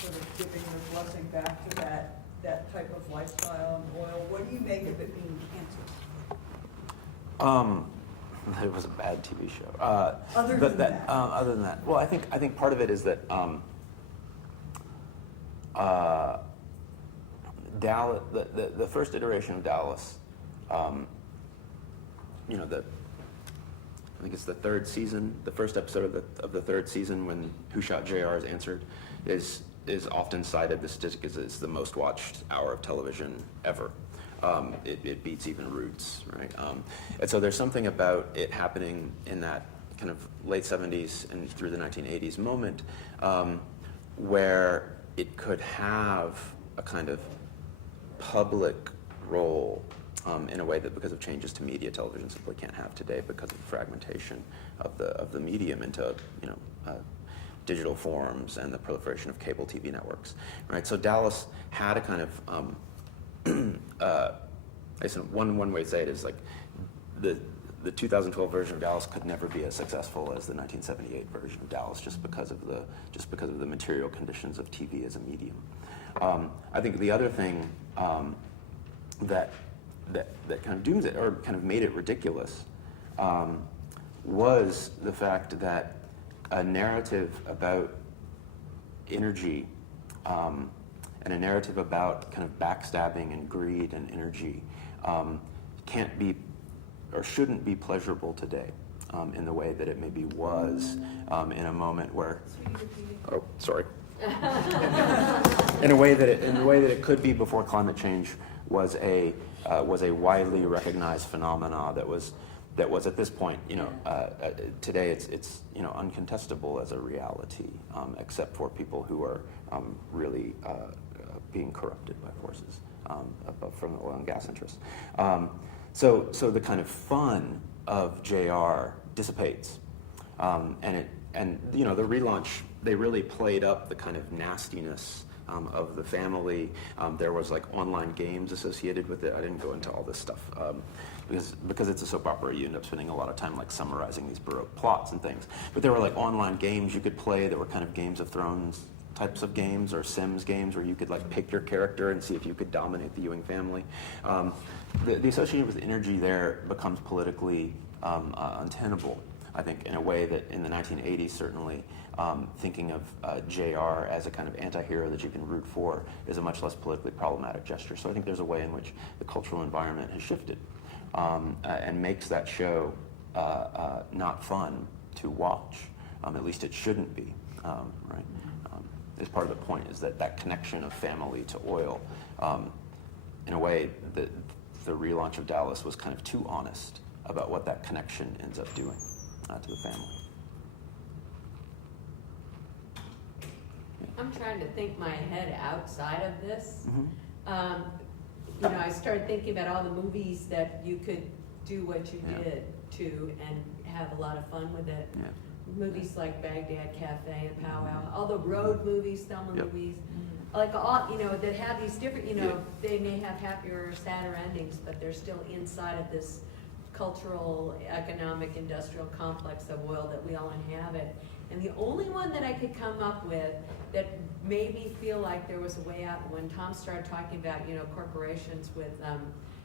sort of giving your blessing back to that type of lifestyle and oil, what do you make of it being canceled? It was a bad TV show. Other but than that. Other than that, well, I think part of it is that Dallas, the first iteration of Dallas, you know, I think it's the third season, the first episode of the third season when Who Shot JR is answered, is often cited. The statistic is it's the most watched hour of television ever. It beats even Roots, right? And so there's something about it happening in that kind of late 70s and through the 1980s moment where it could have a kind of public role in a way that, because of changes to media, television simply can't have today because of the fragmentation of the medium into, you know, digital forms and the proliferation of cable TV networks, right? So Dallas had a kind of I guess one way to say it is like the 2012 version of Dallas could never be as successful as the 1978 version of Dallas just because of the material conditions of TV as a medium. I think the other thing that kind of dooms it or kind of made it ridiculous was the fact that a narrative about energy and a narrative about kind of backstabbing and greed and energy can't be or shouldn't be pleasurable today in the way that it maybe was in a moment where, oh, sorry. in a way that it could be before climate change was a widely recognized phenomena that was at this point, you know, today it's you know, uncontestable as a reality, except for people who are really being corrupted by forces from the oil and gas interests. So the kind of fun of JR dissipates, and you know, the relaunch, they really played up the kind of nastiness of the family. There was like online games associated with it. I didn't go into all this stuff because it's a soap opera. You end up spending a lot of time like summarizing these Baroque plots and things. But there were like online games you could play that were kind of Games of Thrones types of games or Sims games where you could like pick your character and see if you could dominate the Ewing family. The association with energy there becomes politically untenable, I think, in a way that in the 1980s certainly thinking of JR as a kind of anti-hero that you can root for is a much less politically problematic gesture. So I think there's a way in which the cultural environment has shifted and makes that show not fun to watch. At least it shouldn't be, right? Is part of the point, is that connection of family to oil. In a way, the relaunch of Dallas was kind of too honest about what that connection ends up doing to the family. I'm trying to think my head outside of this. Mm-hmm. You know, I started thinking about all the movies that you could do what you did to and have a lot of fun with it. Yeah. Movies like Baghdad Cafe and Pow Wow, all the road movies, Thelma Yep. movies, like all, you know, that have these different, you know, Yeah. they may have happier or sadder endings, but they're still inside of this cultural, economic, industrial complex of oil that we all inhabit. And the only one that I could come up with that made me feel like there was a way out, when Tom started talking about, you know, corporations with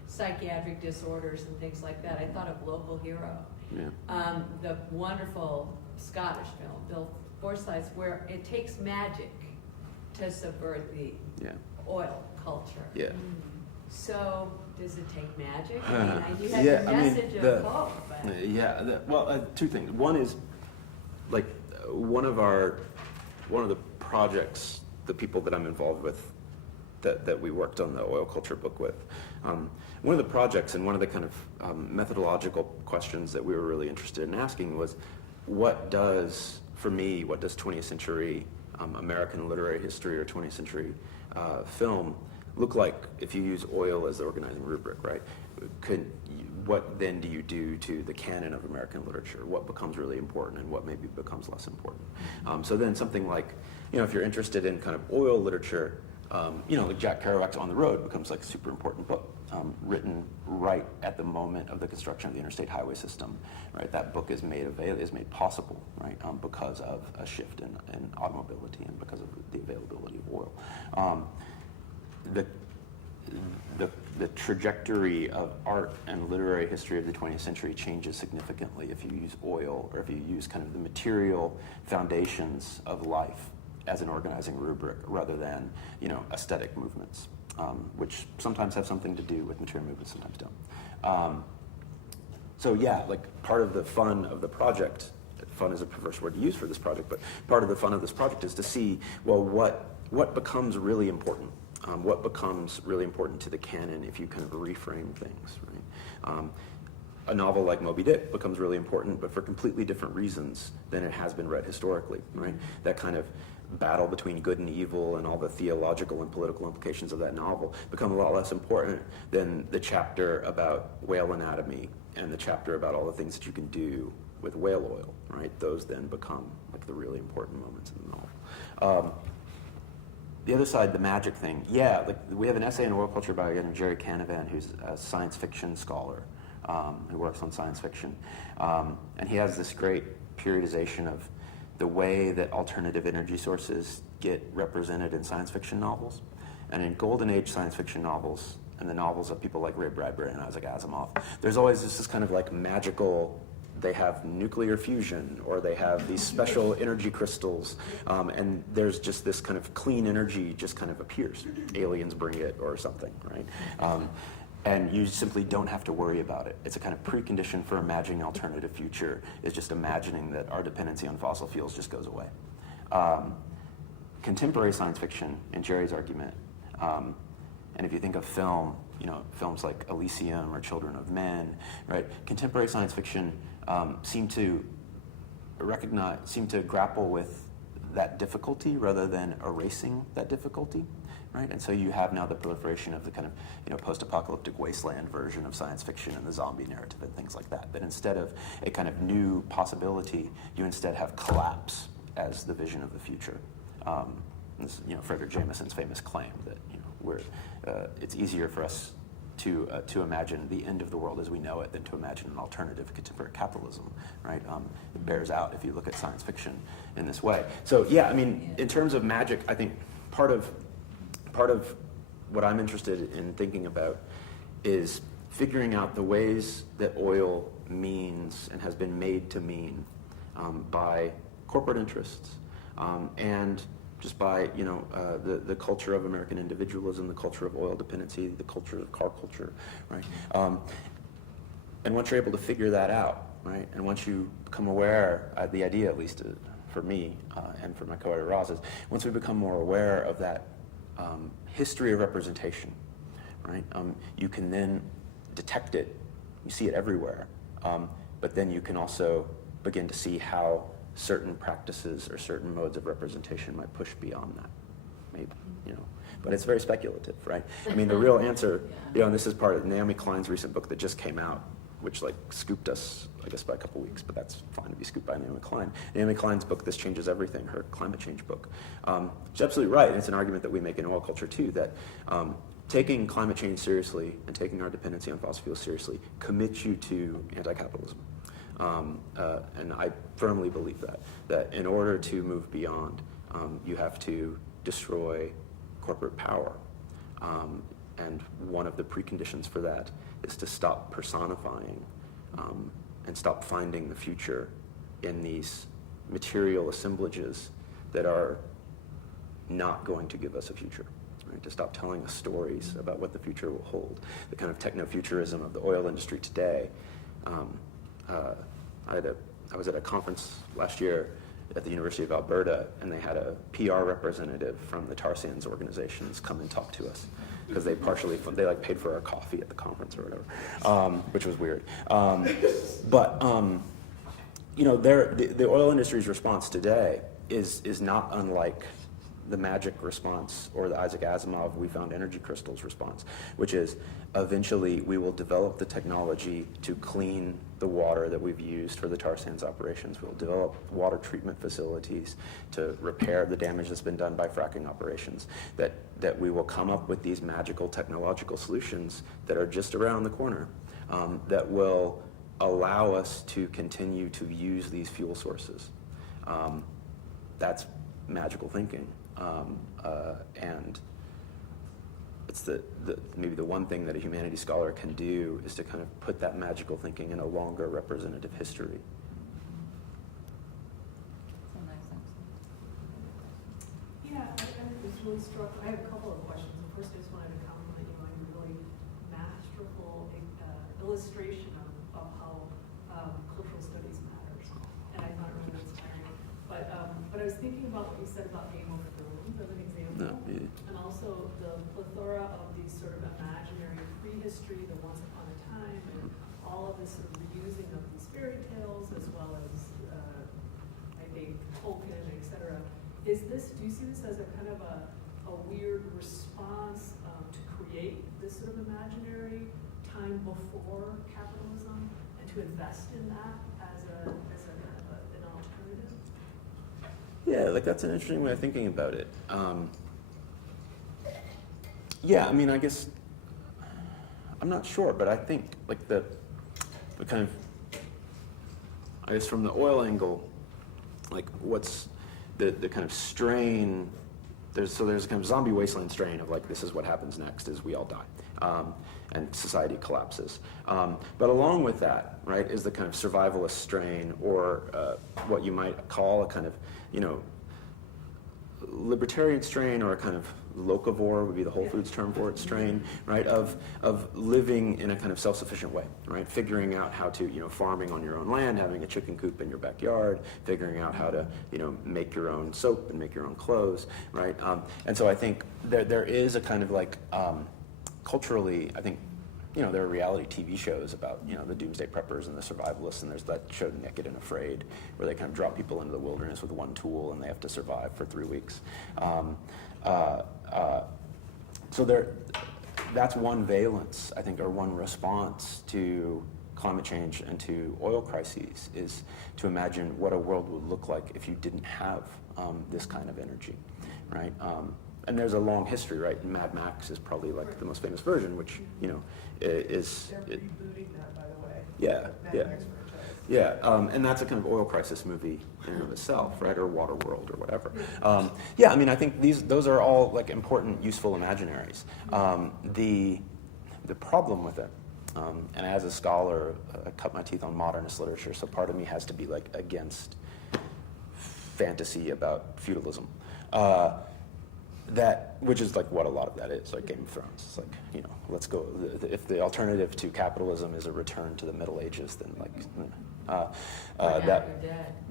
psychiatric disorders and things like that, I thought of Local Hero. Yeah. The wonderful Scottish film, Bill Forsyth's, where it takes magic to subvert the Yeah. oil culture. Yeah. So, does it take magic? I mean, you had Yeah, the I mean, message the- of hope, but... Yeah, well, two things. One is, like, one of the projects, the people that I'm involved with, that we worked on the oil culture book with, one of the projects and one of the kind of methodological questions that we were really interested in asking was, what does 20th century American literary history or 20th century film look like if you use oil as the organizing rubric, right? What then do you do to the canon of American literature? What becomes really important and what maybe becomes less important? So then something like, you know, if you're interested in kind of oil literature, like Jack Kerouac's On the Road becomes like a super important book, written right at the moment of the construction of the interstate highway system, right? That book is made possible, right, because of a shift in automobility and because of the availability of oil. The trajectory of art and literary history of the 20th century changes significantly if you use oil or if you use kind of the material foundations of life as an organizing rubric rather than, aesthetic movements, which sometimes have something to do with material movements, sometimes don't. So yeah, like part of the fun of the project, fun is a perverse word to use for this project, but part of the fun of this project is to see, well, what becomes really important? What becomes really important to the canon if you kind of reframe things, right? A novel like Moby Dick becomes really important, but for completely different reasons than it has been read historically, right? That kind of battle between good and evil and all the theological and political implications of that novel become a lot less important than the chapter about whale anatomy and the chapter about all the things that you can do with whale oil, right? Those then become like the really important moments in the novel. The other side, the magic thing, yeah, like we have an essay in Oil Culture by Jerry Canavan, who's a science fiction scholar who works on science fiction. And he has this great periodization of the way that alternative energy sources get represented in science fiction novels. And in golden age science fiction novels, and the novels of people like Ray Bradbury and Isaac Asimov, there's always this kind of like magical, they have nuclear fusion, or they have these special energy crystals, and there's just this kind of clean energy just kind of appears. Aliens bring it or something, right? And you simply don't have to worry about it. It's a kind of precondition for imagining an alternative future, is just imagining that our dependency on fossil fuels just goes away. Contemporary science fiction, in Jerry's argument, and if you think of film, films like Elysium or Children of Men, right? Contemporary science fiction seem to grapple with that difficulty rather than erasing that difficulty, right? And so you have now the proliferation of the kind of, post-apocalyptic wasteland version of science fiction and the zombie narrative and things like that. But instead of a kind of new possibility, you instead have collapse as the vision of the future. This, Frederick Jameson's famous claim that, it's easier for us to imagine the end of the world as we know it than to imagine an alternative contemporary capitalism, right? It bears out if you look at science fiction in this way. So yeah, in terms of magic, I think part of what I'm interested in thinking about is figuring out the ways that oil means and has been made to mean by corporate interests and just by the culture of American individualism, the culture of oil dependency, the culture of car culture, right? And once you're able to figure that out, right, and once you become aware, the idea at least for me and for my co-writer Roz is, once we become more aware of that history of representation, right, you can then detect it, you see it everywhere, but then you can also begin to see how certain practices or certain modes of representation might push beyond that, maybe, but it's very speculative, right? The real answer, and this is part of Naomi Klein's recent book that just came out, which scooped us, I guess, by a couple weeks, but that's fine to be scooped by Naomi Klein. Naomi Klein's book, This Changes Everything, her climate change book. She's absolutely right, and it's an argument that we make in oil culture too, that taking climate change seriously and taking our dependency on fossil fuels seriously commits you to anti-capitalism. And I firmly believe that in order to move beyond, you have to destroy corporate power. And one of the preconditions for that is to stop personifying and stop finding the future in these material assemblages that are not going to give us a future. Right? To stop telling us stories about what the future will hold. The kind of techno-futurism of the oil industry today. I was at a conference last year at the University of Alberta, and they had a PR representative from the tar sands organizations come and talk to us because they paid for our coffee at the conference or whatever, which was weird. But the oil industry's response today is not unlike the magic response, or the Isaac Asimov "we found energy crystals" response, which is eventually we will develop the technology to clean the water that we've used for the tar sands operations. We'll develop water treatment facilities to repair the damage that's been done by fracking operations. That we will come up with these magical technological solutions that are just around the corner, that will allow us to continue to use these fuel sources. That's magical thinking, and it's maybe the one thing that a humanities scholar can do is to kind of put that magical thinking in a longer representative history. That's a nice answer. Yeah, I was really struck. I have a couple of questions. First, I just wanted to compliment you on your really masterful illustration of how cultural studies matters. And I thought it really inspiring. But I was thinking about what you said about Game of Thrones as an example. No, yeah. And also the plethora of these sort of imaginary prehistory, the once upon a time, and all of this sort of reusing of these fairy tales, as well as, I think, Tolkien, et cetera. Do you see this as a kind of a weird response to create this sort of imaginary time before capitalism, and to invest in that as a kind of an alternative? Yeah, like that's an interesting way of thinking about it. Yeah, I mean, I guess I'm not sure, but I think like the kind of, I guess from the oil angle, like what's the kind of strain. There's a kind of zombie wasteland strain of like, this is what happens next is we all die, and society collapses. But along with that, right, is the kind of survivalist strain, or what you might call a kind of, libertarian strain, or a kind of locavore would be the Whole Foods term for it, strain, right, of living in a kind of self-sufficient way, right, figuring out how to, farming on your own land, having a chicken coop in your backyard, figuring out how to, make your own soap and make your own clothes, right, and so I think there is a kind of like, culturally, I think, there are reality TV shows about, the doomsday preppers and the survivalists, and there's that show Naked and Afraid, where they kind of drop people into the wilderness with one tool and they have to survive for 3 weeks. So that's one valence, I think, or one response to climate change and to oil crises, is to imagine what a world would look like if you didn't have this kind of energy, right? And there's a long history, right? Mad Max is probably like the most famous version, which, is... They're rebooting that, by the way. Yeah, Mad yeah. Max franchise. Yeah, and that's a kind of oil crisis movie in and of itself, right? Or Waterworld or whatever. Yeah, I mean, I think those are all like important, useful imaginaries. The problem with it, and as a scholar, I cut my teeth on modernist literature, so part of me has to be like against fantasy about feudalism. Which is like what a lot of that is, like Game of Thrones. It's like, let's go, if the alternative to capitalism is a return to the Middle Ages, then like,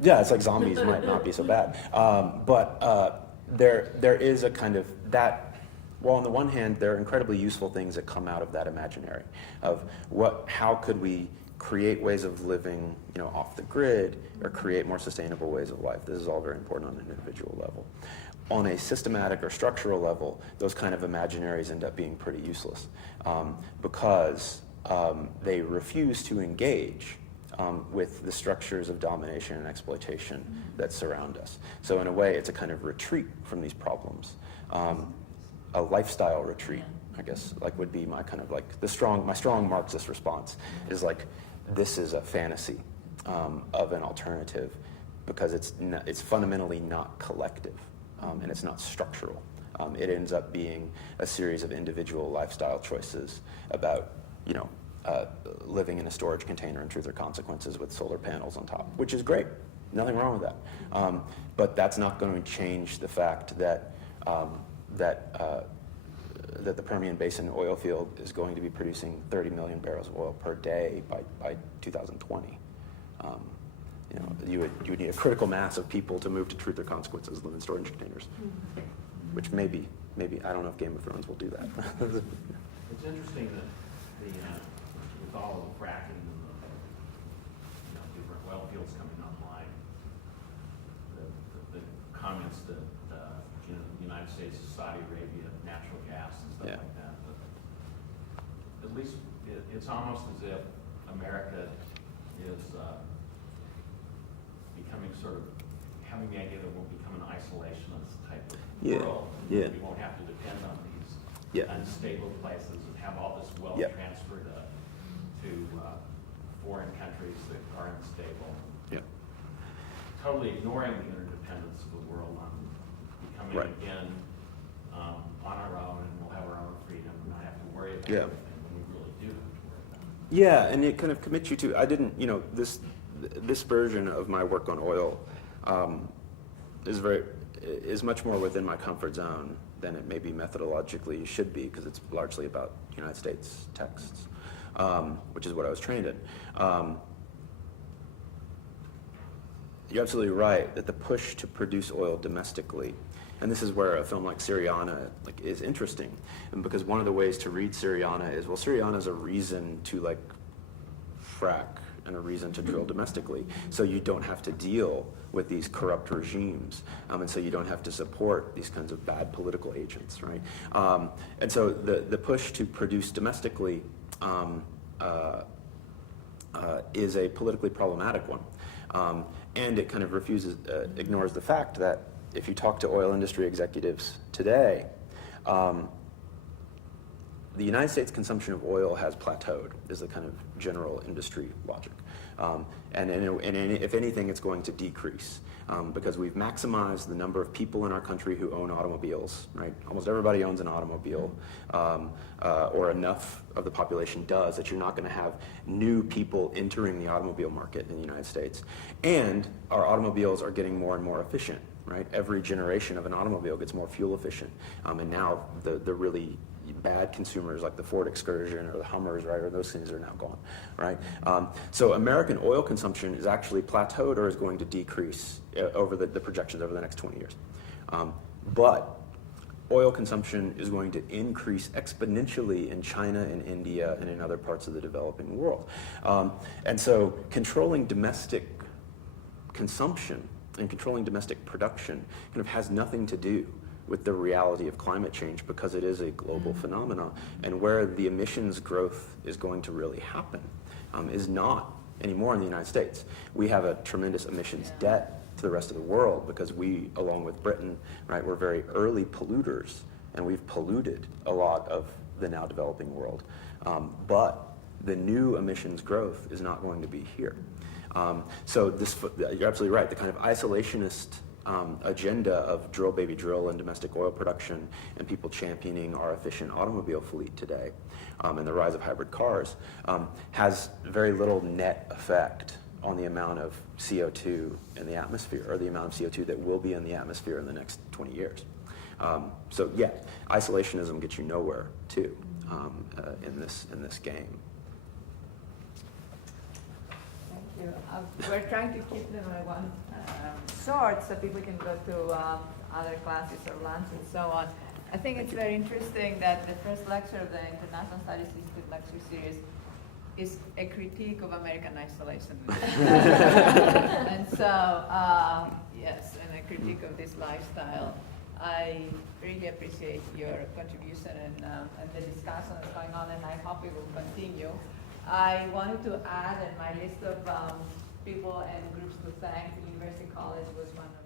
yeah, it's like zombies might not be so bad. But there is a kind of that, well, on the one hand, there are incredibly useful things that come out of that imaginary, of how could we create ways of living, off the grid, or create more sustainable ways of life. This is all very important on an individual level. On a systematic or structural level, those kind of imaginaries end up being pretty useless, because they refuse to engage with the structures of domination and exploitation that surround us. So in a way, it's a kind of retreat from these problems, a lifestyle retreat, I guess, like would be my kind of like my strong Marxist response is like, this is a fantasy of an alternative, because it's fundamentally not collective. And it's not structural. It ends up being a series of individual lifestyle choices about, living in a storage container in Truth or Consequences with solar panels on top, which is great. Nothing wrong with that. But that's not going to change the fact that that the Permian Basin oil field is going to be producing 30 million barrels of oil per day by 2020. You would need a critical mass of people to move to Truth or Consequences, live in storage containers, which maybe I don't know if Game of Thrones will do that. It's interesting that with all of the fracking and the different well fields coming online, the comments that the United States is Saudi Arabia, natural gas and stuff Yeah. like that. But at least it's almost as if America is becoming sort of having the idea that we'll become an isolationist type of Yeah, world. yeah. We won't have to depend on these Yeah. unstable places and have all this wealth Yeah. transferred to foreign countries that are unstable. Yeah. Totally ignoring the interdependence of the world on becoming Right. again on our own, and we'll have our own freedom and not have to worry about Yeah. everything when we really do have to worry about it. Yeah, and it kind of commits you to, I didn't, you know, this version of my work on oil is much more within my comfort zone than it maybe methodologically should be, because it's largely about United States texts, which is what I was trained in. You're absolutely right that the push to produce oil domestically, and this is where a film like Syriana is interesting, and because one of the ways to read Syriana is, well, Syriana is a reason to frack and a reason to drill domestically, so you don't have to deal with these corrupt regimes, and so you don't have to support these kinds of bad political agents, right? And so the push to produce domestically is a politically problematic one. And it kind of ignores the fact that if you talk to oil industry executives today, the United States consumption of oil has plateaued, is the kind of general industry logic. And if anything, it's going to decrease because we've maximized the number of people in our country who own automobiles, right? Almost everybody owns an automobile, or enough of the population does that you're not going to have new people entering the automobile market in the United States. And our automobiles are getting more and more efficient, right? Every generation of an automobile gets more fuel efficient. And now the really bad consumers like the Ford Excursion or the Hummers, right, or those things are now gone, right? So American oil consumption is actually plateaued or is going to decrease over the projections over the next 20 years. But oil consumption is going to increase exponentially in China and India and in other parts of the developing world. And so controlling domestic consumption and controlling domestic production kind of has nothing to do with the reality of climate change, because it is a global phenomenon, and where the emissions growth is going to really happen is not anymore in the United States. We have a tremendous emissions debt to the rest of the world because we, along with Britain, right, we're very early polluters, and we've polluted a lot of the now developing world. But the new emissions growth is not going to be here. So you're absolutely right, the kind of isolationist agenda of drill baby drill and domestic oil production and people championing our efficient automobile fleet today and the rise of hybrid cars has very little net effect on the amount of CO2 in the atmosphere, or the amount of CO2 that will be in the atmosphere in the next 20 years. So yeah, isolationism gets you nowhere too in this game. Thank you. We're trying to keep them one short so people can go to other classes or lunch and so on. I think it's very interesting that the first lecture of the International Studies Institute lecture series is a critique of American isolation. And so, yes, and a critique of this lifestyle. I really appreciate your contribution and the discussion that's going on, and I hope it will continue. I wanted to add in my list of people and groups to thank. University College was one of